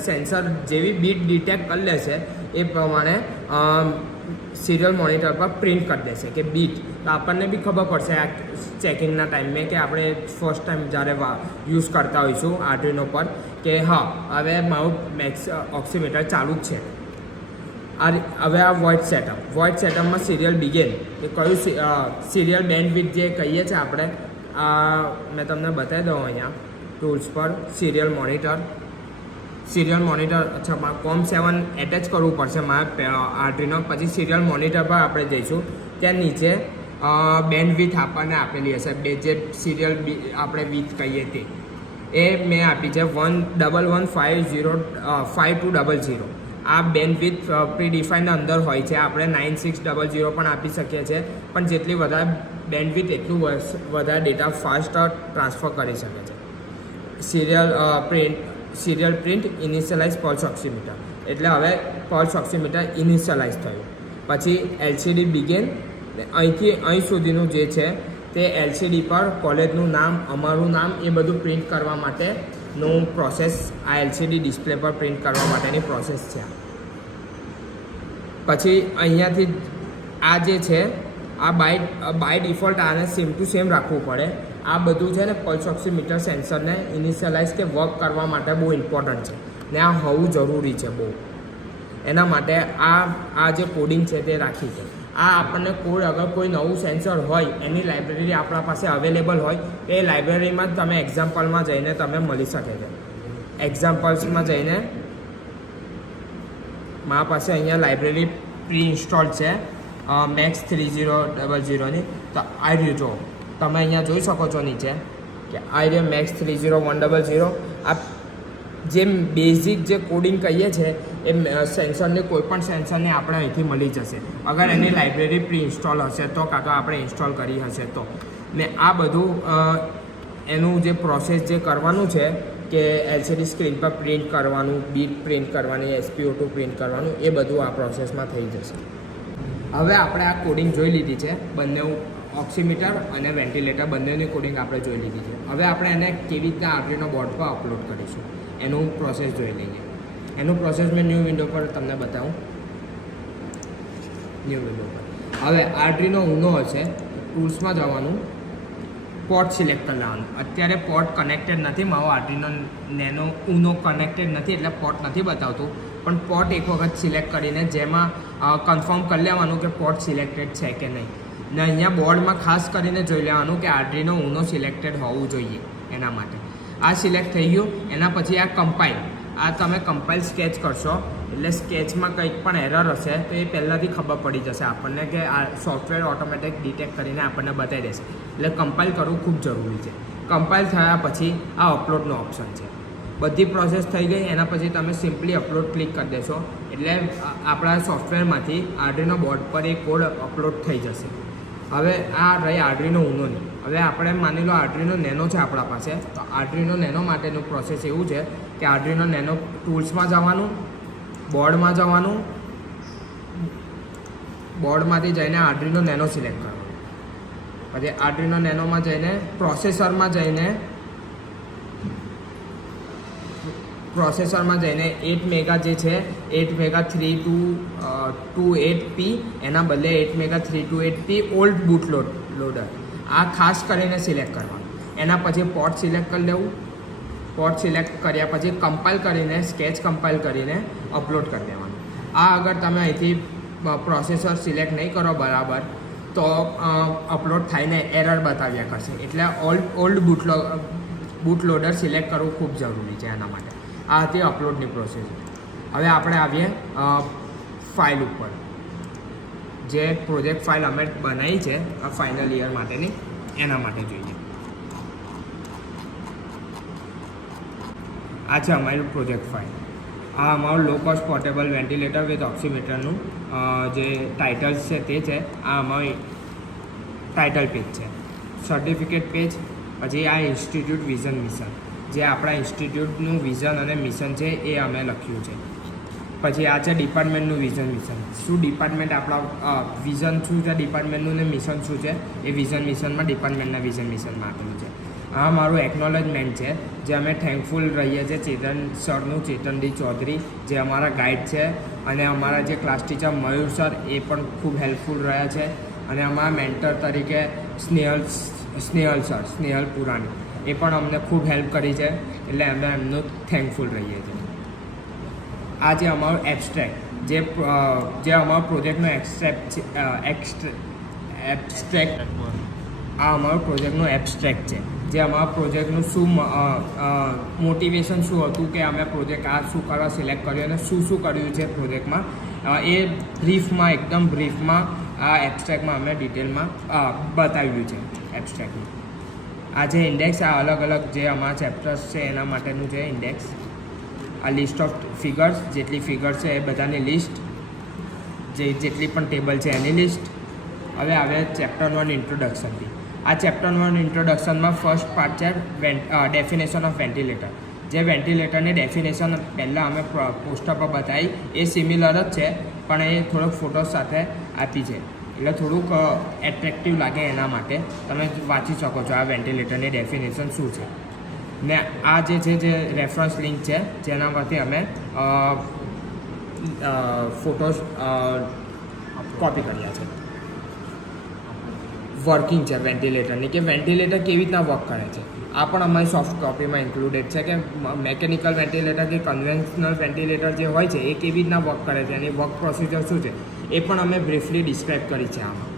સેન્સર જેવી બીટ ડિટેક્ટ કરી લેશે એ પ્રમાણે સિરિયલ મોનિટર પર પ્રિન્ટ કરી દેશે કે બીટ. તો આપણને બી ખબર પડશે આ ચેકિંગના ટાઈમે કે આપણે ફર્સ્ટ ટાઈમ જ્યારે યુઝ કરતા હોઈશું આર્ડિનો પર કે હા હવે મારું ઓક્સિમીટર ચાલુ જ છે. હવે આ વોઇડ સેટઅપમાં સિરિયલ બિગેન એ કયું સિરિયલ બેન્ડવિડ્થ જે કહીએ છીએ આપણે, મેં તમને બતાવી દઉં અહીંયા ટૂલ્સ પર સિરિયલ મોનિટર અચ્છા COM7 એટેચ કરવું પડશે મારે આર્ડિનો. પછી સિરિયલ મોનિટર પર આપણે જઈશું, ત્યાં નીચે બેન્ડવિડ્થ આપણને આપેલી હશે, જે સિરિયલ આપણે વિથ કહીએ તે એ મેં આપી છે 111505200. આ બેન્ડવિડ્થ પ્રીડિફાઇન્ડ અંદર હોય છે. આપણે 9600 પણ આપી શકીએ છીએ, પણ જેટલી વધારે બેન્ડવિડ્થ એટલું વધારે ડેટા ફાસ્ટ ટ્રાન્સફર કરી શકે છે. Serial print initialise pulse oximeter એટલે હવે પલ્સ ઓક્સિમીટર ઇનિશિયલાઇઝ થયું. પછી LCD બિગેન, અહીં સુધીનું જે છે તે LCD પર કોલેજનું નામ, અમારું નામ એ બધું પ્રિન્ટ કરવા માટેનું પ્રોસેસ આ LCD ડિસ્પ્લે પર પ્રિન્ટ કરવા માટેની પ્રોસેસ છે. પછી અહીંયાથી આ જે છે આ બાય ડિફોલ્ટ આને સેમ ટુ સેમ રાખવું પડે. આ બધું છે ને પલ્સ ઓક્સિમીટર સેન્સરને ઇનિશિયલાઇઝ કે વર્ક કરવા માટે બહુ ઇમ્પોર્ટન્ટ છે ને આ હોવું જરૂરી છે બહુ. એના માટે આ જે કોડિંગ છે તે રાખી છે. આ આપણને અગર કોઈ નવું સેન્સર હોય એની લાઇબ્રેરી આપણા પાસે અવેલેબલ હોય તો એ લાઇબ્રેરીમાં જ તમે એક્ઝામ્પલમાં જઈને તમે મળી શકે છે. એક્ઝામ્પલ્સમાં જઈને મારા પાસે અહીંયા લાઇબ્રેરી પ્રી ઇન્સ્ટોલ છે મેક્સ 3000ની. તો આ જો તમે અહીંયા જોઈ શકો છો નીચે કે આ રહ્યો મેક્સ 30100. આ જે બેઝિક જે કોડિંગ કહીએ છીએ એ સેન્સરની કોઈપણ સેન્સરને આપણે અહીંથી મળી જશે અગર એની લાઇબ્રેરી પ્રી ઇન્સ્ટોલ હશે તો, કાં તો આપણે ઇન્સ્ટોલ કરી હશે તો. ને આ બધું એનું જે પ્રોસેસ જે કરવાનું છે કે LCD સ્ક્રીન પર પ્રિન્ટ કરવાનું, બીટ પ્રિન્ટ કરવાની, SpO2 પ્રિન્ટ કરવાનું, એ બધું આ પ્રોસેસમાં થઈ જશે. હવે આપણે આ કોડિંગ જોઈ લીધી છે, બંને ઓક્સિમીટર અને વેન્ટિલેટર બંનેની કોડિંગ આપણે જોઈ લીધી છે. હવે આપણે એને કેવી રીતના આર્ડિનો બોર્ડ પર અપલોડ કરીશું એનું પ્રોસેસ જોઈ લઈએ. એનું પ્રોસેસ મેં ન્યૂ વિન્ડો પર તમને બતાવું. ન્યૂ વિન્ડો પર હવે આર્ડિનો ઉનો હશે, ટૂલ્સમાં જવાનું, પોર્ટ સિલેક્ટ કરી લેવાનું. અત્યારે પોર્ટ કનેક્ટેડ નથી, મારો આર્ડિનો નેનો ઉનો કનેક્ટેડ નથી એટલે પોર્ટ નથી બતાવતું, પણ પોર્ટ એક વખત સિલેક્ટ કરીને જેમાં કન્ફર્મ કરી લેવાનું કે પોર્ટ સિલેક્ટેડ છે કે નહીં. ને અહીંયા બોર્ડમાં ખાસ કરીને જોઈ લેવાનું કે આર્ડિનો ઉનો સિલેક્ટેડ હોવું જોઈએ. એના માટે આ સિલેક્ટ થઈ ગયું. એના પછી આ કમ્પાઇલ, આ તમે કમ્પાઇલ સ્કેચ કરશો એટલે સ્કેચમાં કંઈક પણ એરર હશે તો એ પહેલાંથી ખબર પડી જશે આપણને કે આ સોફ્ટવેર ઓટોમેટિક ડિટેક્ટ કરીને આપણને બતાવી દેશે. એટલે કમ્પાઇલ કરવું ખૂબ જરૂરી છે. કમ્પાઇલ થયા પછી આ અપલોડનો ઓપ્શન છે. બધી પ્રોસેસ થઈ ગઈ. એના પછી તમે સિમ્પલી અપલોડ ક્લિક કરી દેશો એટલે આપણા સોફ્ટવેરમાંથી આર્ડિનો બોર્ડ પર એ કોડ અપલોડ થઈ જશે. હવે આ રહી આર્ડિનો ઉનોની. હવે આપણે માની લો આર્ડિનો નેનો છે આપણા પાસે, તો આર્ડિનો નેનો માટેનું પ્રોસેસ એવું છે કે આર્ડિનો નેનો ટૂલ્સમાં જવાનું, બોર્ડમાં જવાનું, બોર્ડમાંથી જઈને આર્ડિનો નેનો સિલેક્ટ કરવાનું. પછી આર્ડિનો નેનોમાં જઈને પ્રોસેસરમાં જઈને 8 મેગા જે છે 8 મેગા 3228P એના બદલે 8 mega 328P old boot loader આ ખાસ કરીને સિલેક્ટ કરવાનું. એના પછી પોર્ટ સિલેક્ટ કરી લેવું. પોર્ટ સિલેક્ટ કર્યા પછી કમ્પાઇલ કરીને સ્કેચ કમ્પાઇલ કરીને અપલોડ કરી દેવાનું. આ અગર તમે અહીંથી પ્રોસેસર સિલેક્ટ નહીં કરો બરાબર તો અપલોડ થઈને એરર બતાવ્યા કરશે. એટલે ઓલ્ડ બૂટ લોડર સિલેક્ટ કરવું ખૂબ જરૂરી છે એના માટે. આ હતી અપલોડની પ્રોસેસ. હવે આપણે આવીએ ફાઇલ ઉપર. જે પ્રોજેક્ટ ફાઇલ અમે બનાવી છે આ ફાઇનલ યર માટેની એના માટે જોઈએ. આ છે અમારી પ્રોજેક્ટ ફાઇલ. આ અમારું low cost portable ventilator with ઓક્સીમીટરનું જે ટાઇટલ્સ છે તે છે. આ અમારું ટાઇટલ પેજ છે. Certificate page. પછી આ ઇન્સ્ટિટ્યૂટ વિઝન મિશન જે આપણા ઇન્સ્ટિટ્યૂટનું વિઝન અને મિશન છે એ અમે લખ્યું છે. પછી આ છે ડિપાર્ટમેન્ટનું વિઝન મિશન. શું ડિપાર્ટમેન્ટ આપણા વિઝન શું છે ડિપાર્ટમેન્ટનું ને મિશન શું છે એ વિઝન મિશનમાં ડિપાર્ટમેન્ટના વિઝન મિશનમાં આપેલું છે. આ મારું એકનોલેજમેન્ટ છે જે અમે થેન્કફુલ રહીએ છીએ ચેતન સરનું, ચેતન ડી ચૌધરી જે અમારા ગાઈડ છે, અને અમારા જે ક્લાસ ટીચર મયુર સર એ પણ ખૂબ હેલ્પફુલ રહ્યા છે, અને અમારા મેન્ટર તરીકે સ્નેહલ સર, સ્નેહલ પુરાણી એ પણ અમને ખૂબ હેલ્પ કરી છે. એટલે અમે એમનું થેન્કફુલ રહીએ છીએ. આ જે અમારું એબ્સ્ટ્રેક્ટ જે અમારો પ્રોજેક્ટનો એબ્સ્ટ્રેક્ટ આ અમારો પ્રોજેક્ટનો એબ્સ્ટ્રેક્ટ છે. જે અમારા પ્રોજેક્ટનું શું મોટિવેશન શું હતું કે અમે પ્રોજેક્ટ આ શું કરવા સિલેક્ટ કર્યું અને શું કર્યું છે પ્રોજેક્ટમાં એ બ્રીફમાં એકદમ બ્રીફમાં આ એબ્સ્ટ્રેક્ટમાં અમે ડિટેલમાં બતાવ્યું છે એબ્સ્ટ્રેક્ટમાં. આ જે ઇન્ડેક્સ આ અલગ અલગ જે અમારા ચેપ્ટર્સ છે એના માટેનું છે ઇન્ડેક્સ. આ લિસ્ટ ઓફ ફિગર્સ જેટલી ફિગર્સ છે એ બધાની લિસ્ટ, જેટલી પણ ટેબલ છે એની લિસ્ટ. હવે આવે ચેપ્ટર 1 ઇન્ટ્રોડક્શનથી. આ ચેપ્ટર 1 ઇન્ટ્રોડક્શનમાં ફર્સ્ટ પાર્ટ છે ડેફિનેશન ઓફ વેન્ટિલેટર. જે વેન્ટિલેટરની ડેફિનેશન પહેલાં અમે પોસ્ટર પર બતાવી એ સિમિલર જ છે પણ એ થોડોક ફોટોસ સાથે આપી છે એટલે થોડુંક એટ્રેક્ટિવ લાગે એના માટે તમે વાંચી શકો છો આ વેન્ટિલેટરની ડેફિનેશન શું છે. ને આ જે છે જે રેફરન્સ લિંક છે જેના પરથી અમે ફોટોસ કોપી કર્યા છે. વર્કિંગ છે વેન્ટિલેટરની કે વેન્ટિલેટર કેવી રીતના વર્ક કરે છે આ પણ અમારી સોફ્ટ કોપીમાં ઇન્ક્લુડેડ છે કે મેકેનિકલ વેન્ટિલેટર કે કન્વેન્શનલ વેન્ટિલેટર જે હોય છે એ કેવી રીતના વર્ક કરે છે એની વર્ક પ્રોસિજર શું છે એ પણ અમે બ્રીફલી ડિસ્ક્રાઇબ કરી છે આમાં.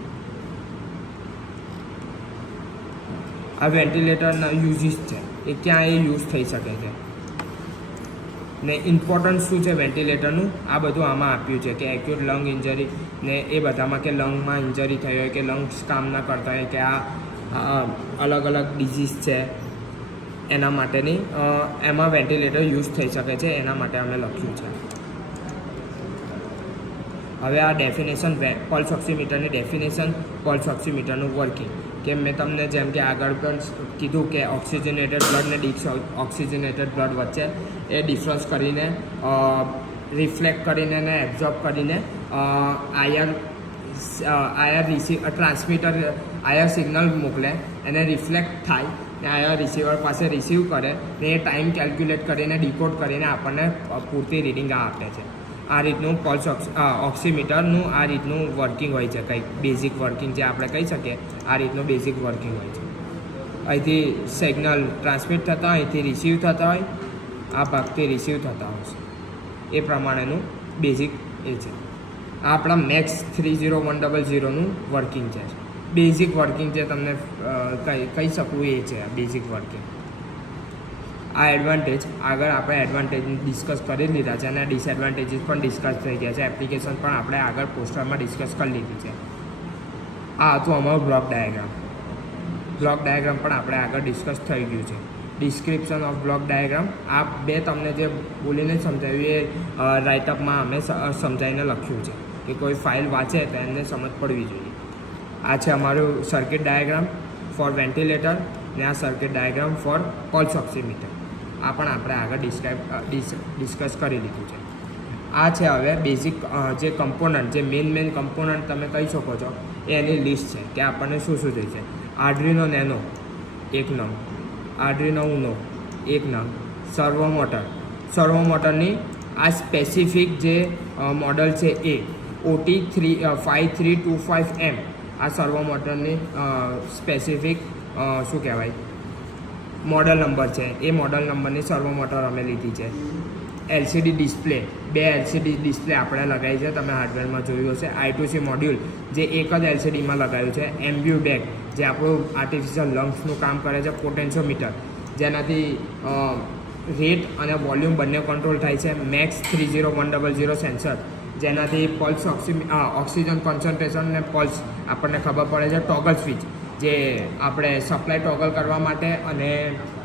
આ વેન્ટિલેટરના યુઝિસ છે એ ક્યાં એ યુઝ થઈ શકે છે ને ઇમ્પોર્ટન્સ શું છે વેન્ટિલેટરનું આ બધું આમાં આપ્યું છે કે એક્યુટ લંગ ઇન્જરી ને એ બધામાં કે લંગમાં ઇન્જરી થઈ હોય કે લંગ્સ કામ ના કરતા હોય કે આ અલગ અલગ ડિઝીઝ છે એના માટેની એમાં વેન્ટિલેટર યુઝ થઈ શકે છે એના માટે અમે લખ્યું છે. હવે આ ડેફિનેશન પલ્સ ઓક્સીમીટરની ડેફિનેશન, પલ્સ ઓક્સીમીટરનું વર્કિંગ કે મેં તમને જેમ કે આગળ પણ કીધું કે ઓક્સિજનેટેડ બ્લડ ને ડિસઓક્સિજનેટેડ બ્લડ વચ્ચે એ ડિફરન્સ કરીને રિફ્લેક્ટ કરીને ને એબ્ઝોર્બ કરીને આયર ટ્રાન્સમીટર આયર સિગ્નલ મોકલે એને રિફ્લેક્ટ થાય ને આયર રિસીવર પાસે રિસીવ કરે ને એ ટાઈમ કેલ્ક્યુલેટ કરીને ડીકોડ કરીને આપણને પૂરતી રીડિંગ આપે છે. આ રીતનું પલ્સ ઓક્સીમીટરનું આ રીતનું વર્કિંગ હોય છે. કંઈક બેઝિક વર્કિંગ જે આપણે કહી શકીએ આ રીતનું બેઝિક વર્કિંગ હોય છે. અહીંથી સિગ્નલ ટ્રાન્સમિટ થતા હોય, અહીંથી રિસીવ થતા હોય, આ ભાગથી રિસીવ થતા હોય છે એ પ્રમાણેનું બેઝિક એ છે. આ આપણા મેક્સ 30100નું વર્કિંગ છે. બેઝિક વર્કિંગ જે તમને કહી શકું એ છે બેઝિક વર્કિંગ. આ એડવાન્ટેજ આગળ આપણે એડવાન્ટેજ ડિસ્કસ કરી લીધા છે અને ડિસએડવાન્ટેજીસ પણ ડિસ્કસ થઈ ગયા છે. એપ્લિકેશન પણ આપણે આગળ પોસ્ટરમાં ડિસ્કસ કરી લીધી છે. આ હતું અમારું બ્લોક ડાયાગ્રામ. બ્લોક ડાયાગ્રામ પણ આપણે આગળ ડિસ્કસ થઈ ગયું છે. ડિસ્ક્રિપ્શન ઓફ બ્લોક ડાયાગ્રામ આ બે તમને જે બોલીને સમજાવ્યું એ રાઇટઅપમાં અમે સમજાવીને લખ્યું છે કે કોઈ ફાઇલ વાંચે તો એમને સમજ પડવી જોઈએ. આ છે અમારું સર્કિટ ડાયાગ્રામ ફોર વેન્ટિલેટર ને આ સર્કિટ ડાયાગ્રામ ફોર પલ્સ ઓક્સીમીટર. આ પણ આપણે આગળ ડિસ્કસ કરી લીધું છે. આ છે હવે બેઝિક જે કમ્પોનન્ટ, જે મેઇન કમ્પોનન્ટ તમે કહી શકો છો એ એની લિસ્ટ છે કે આપણને શું શું જોઈશે. આર્ડિનો નેનો 1 નંગ, આર્ડિનો ઉનો 1 નંગ, સર્વો મોટરની આ સ્પેસિફિક જે મોડલ છે એ OT5325M આ સર્વો મોટરની સ્પેસિફિક શું કહેવાય મોડલ નંબર છે. એ મોડલ નંબરની સર્વો મોટર અમે લીધી છે. LCD ડિસ્પ્લે, 2 LCD ડિસ્પ્લે આપણે લગાવી છે, તમે હાર્ડવેરમાં જોયું હશે. I2C મોડ્યુલ જે એક જ LCDમાં લગાવ્યું છે. એમ્બ્યુ બેગ જે આપણું આર્ટિફિશિયલ લંગ્સનું કામ કરે છે. પોટેન્શિયોમીટર જેનાથી રેટ અને વોલ્યુમ બંને કંટ્રોલ થાય છે. મેક્સ 30100 સેન્સર જેનાથી પલ્સ ઓક્સિજન કોન્સન્ટ્રેશન અને પલ્સ આપણને ખબર પડે છે. ટોગલ સ્વિચ જે આપણે સપ્લાય ટોગલ કરવા માટે અને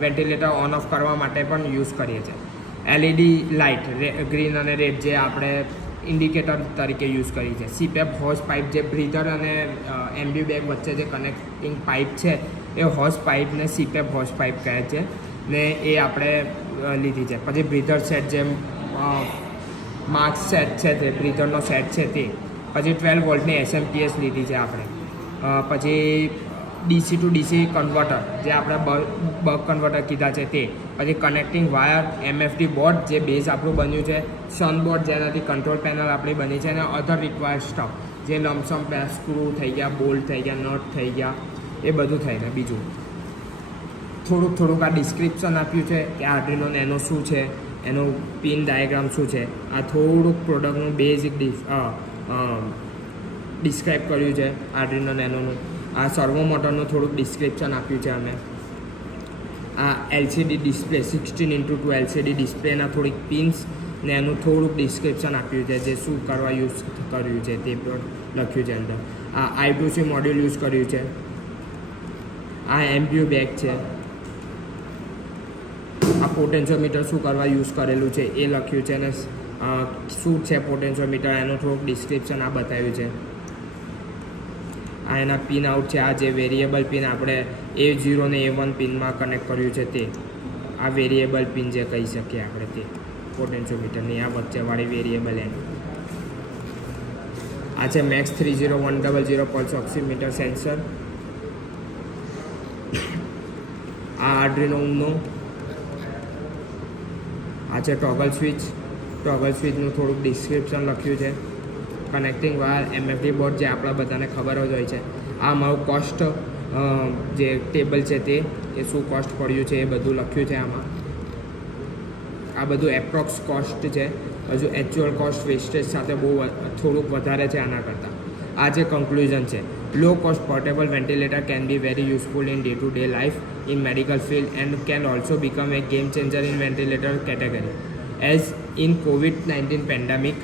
વેન્ટિલેટર ઓન ઓફ કરવા માટે પણ યુઝ કરીએ છીએ. LED લાઇટ ગ્રીન અને રેડ જે આપણે ઇન્ડિકેટર તરીકે યુઝ કરી છે. CPAP હોઝ પાઇપ જે બ્રીધર અને એમ્બ્યુ બેગ વચ્ચે જે કનેક્ટિંગ પાઇપ છે એ હોઝ પાઇપને CPAP હોઝ પાઇપ કહે છે ને એ આપણે લીધી છે. પછી બ્રીધર સેટ જેમ માસ્ક સેટ છે તે બ્રીધરનો સેટ છે તે. પછી 12 વોલ્ટની SMPS લીધી છે આપણે. પછી DC to DC કન્વર્ટર જે આપણે બક કન્વર્ટર કીધા છે તે. પછી કનેક્ટિંગ વાયર, MFD બોર્ડ જે બેઝ આપણું બન્યું છે. સન બોર્ડ જેનાથી કંટ્રોલ પેનલ આપણી બની છે. અને અધર રિક્વાયર્ડ સ્ટફ જે લમસમ સ્ક્રૂ થઈ ગયા, બોલ્ટ થઈ ગયા, નટ થઈ ગયા, એ બધું થઈને. બીજું થોડુંક આ ડિસ્ક્રિપ્શન આપ્યું છે કે આર્ડિનો નેનો શું છે, એનું પિન ડાયાગ્રામ શું છે. આ થોડુંક પ્રોડક્ટનું બેઝિક ડિસ્ક્રાઇબ કર્યું છે આર્ડિનો નેનોનું. આ સર્વો મોટરનું થોડુંક ડિસ્ક્રિપ્શન આપ્યું છે અમે. આ LCD ડિસ્પ્લે 16x2 LCD ડિસ્પ્લેના થોડીક પિન્સ ને એનું થોડુંક ડિસ્ક્રિપ્શન આપ્યું છે જે શું કરવા યુઝ કર્યું છે તે પણ લખ્યું છે અંદર. આ I2C મોડ્યુલ યુઝ કર્યું છે. આ એમ્બ્યુ બેગ છે. આ પોટેન્શિયોમીટર શું કરવા યુઝ કરેલું છે એ લખ્યું છે. અને શું છે પોટેન્શિયોમીટર એનું થોડુંક ડિસ્ક્રિપ્શન આ બતાવ્યું છે. આ એના પિન આઉટ છે. આ જે વેરિયેબલ પિન આપણે A0 ને A1 પિનમાં કનેક્ટ કર્યું છે તે. આ વેરિયેબલ પિન જે કહી શકીએ આપણે તે પોટેન્શિયોમીટરની આ વચ્ચેવાળી વેરિયેબલ એમ. આ છે મેક્સ 30100 પલ્સ ઓક્સિમીટર સેન્સર. આ આર્ડિનો ઉનો. આ છે ટોગલ સ્વિચનું થોડુંક ડિસ્ક્રિપ્શન લખ્યું છે. કનેક્ટિંગ વાયર, MFD બોર્ડ જે આપણા બધાને ખબર જ હોય છે. આ મારું કોસ્ટ જે ટેબલ છે તે એ શું કોસ્ટ પડ્યું છે એ બધું લખ્યું છે આમાં. આ બધું એપ્રોક્સ કોસ્ટ છે. હજુ એકચ્યુઅલ કોસ્ટ વેસ્ટેજ સાથે બહુ થોડુંક વધારે છે આના કરતાં. આ જે કન્ક્લુઝન છે, લો cost portable ventilator can be very useful in day to day life in medical field and can also become a game changer in ventilator category. As in COVID-19 pandemic,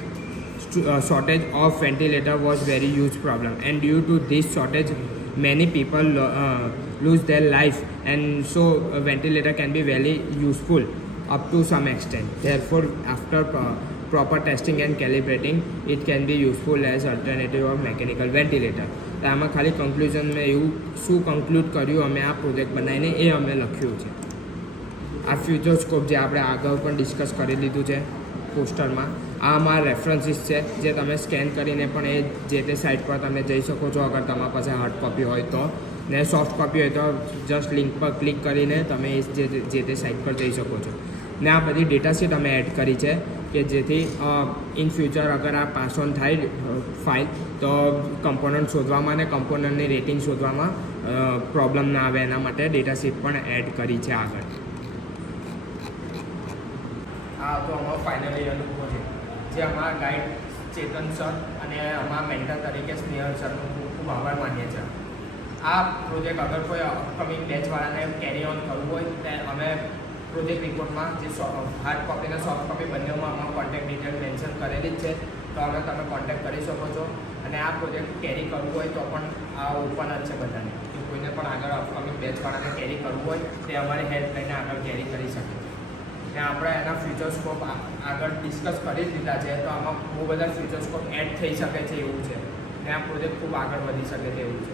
shortage of ventilator was very huge problem, and due to this shortage many people lose their life, and so a ventilator can be very useful up to some extent. Therefore, after proper testing and calibrating, it can be useful as alternative of mechanical ventilator. તો આમાં ખાલી કન્ક્લુઝનમાં એવું શું કન્ક્લુડ કર્યું અમે આ પ્રોજેક્ટ બનાવીને એ અમે લખ્યું છે. આ ફ્યુચર સ્કોપ જે આપણે આગળ પણ ડિસ્કસ કરી લીધું છે પોસ્ટરમાં. આ અમારા રેફરન્સીસ છે જે તમે સ્કેન કરીને પણ એ જે તે સાઇટ પર તમે જઈ શકો છો અગર તમારા પાસે હાર્ડ કોપી હોય તો. ને સોફ્ટ કોપી હોય તો જસ્ટ લિંક પર ક્લિક કરીને તમે જે તે સાઇટ પર જઈ શકો છો. ને આ બધી ડેટાશીટ અમે એડ કરી છે કે જેથી ઇન ફ્યુચર અગર આ પાસ ઓન થાય ફાઇલ તો કમ્પોનન્ટ શોધવામાં અને કમ્પોનન્ટની રેટિંગ શોધવામાં પ્રોબ્લેમ ના આવે એના માટે ડેટાશીટ પણ એડ કરી છે આગળ. આ તો અમારો ફાઇનલી અનુભવ છે જે અમારા ગાઈડ ચેતન સર અને અમારા મેન્ટર તરીકે સ્નેહલ સરનો ખૂબ આભાર માનીએ છીએ. આ પ્રોજેક્ટ અગર કોઈ અપકમિંગ બેચવાળાને કેરી ઓન કરવું હોય તો અમે પ્રોજેક્ટ રિપોર્ટમાં જે હાર્ડ કોપી અને સોફ્ટ કોપી બંનેમાં અમારું કોન્ટેક્ટ ડિટેલ મેન્શન કરેલી જ છે. તો અમે તમે કોન્ટેક્ટ કરી શકો છો. અને આ પ્રોજેક્ટ કેરી કરવું હોય તો પણ આ ઓપન જ છે બધાને. તો કોઈને પણ આગળ અપકમિંગ બેચવાળાને કેરી કરવું હોય તે અમારી હેલ્પ લઈને આગળ કેરી કરી શકે. ને આપણે એના ફ્યુચર સ્કોપ આગળ ડિસ્કસ કરી જ લીધા છે. તો આમાં બહુ બધા ફ્યુચર સ્કોપ એડ થઈ શકે છે એવું છે. ને આ પ્રોજેક્ટ ખૂબ આગળ વધી શકે તેવું છે.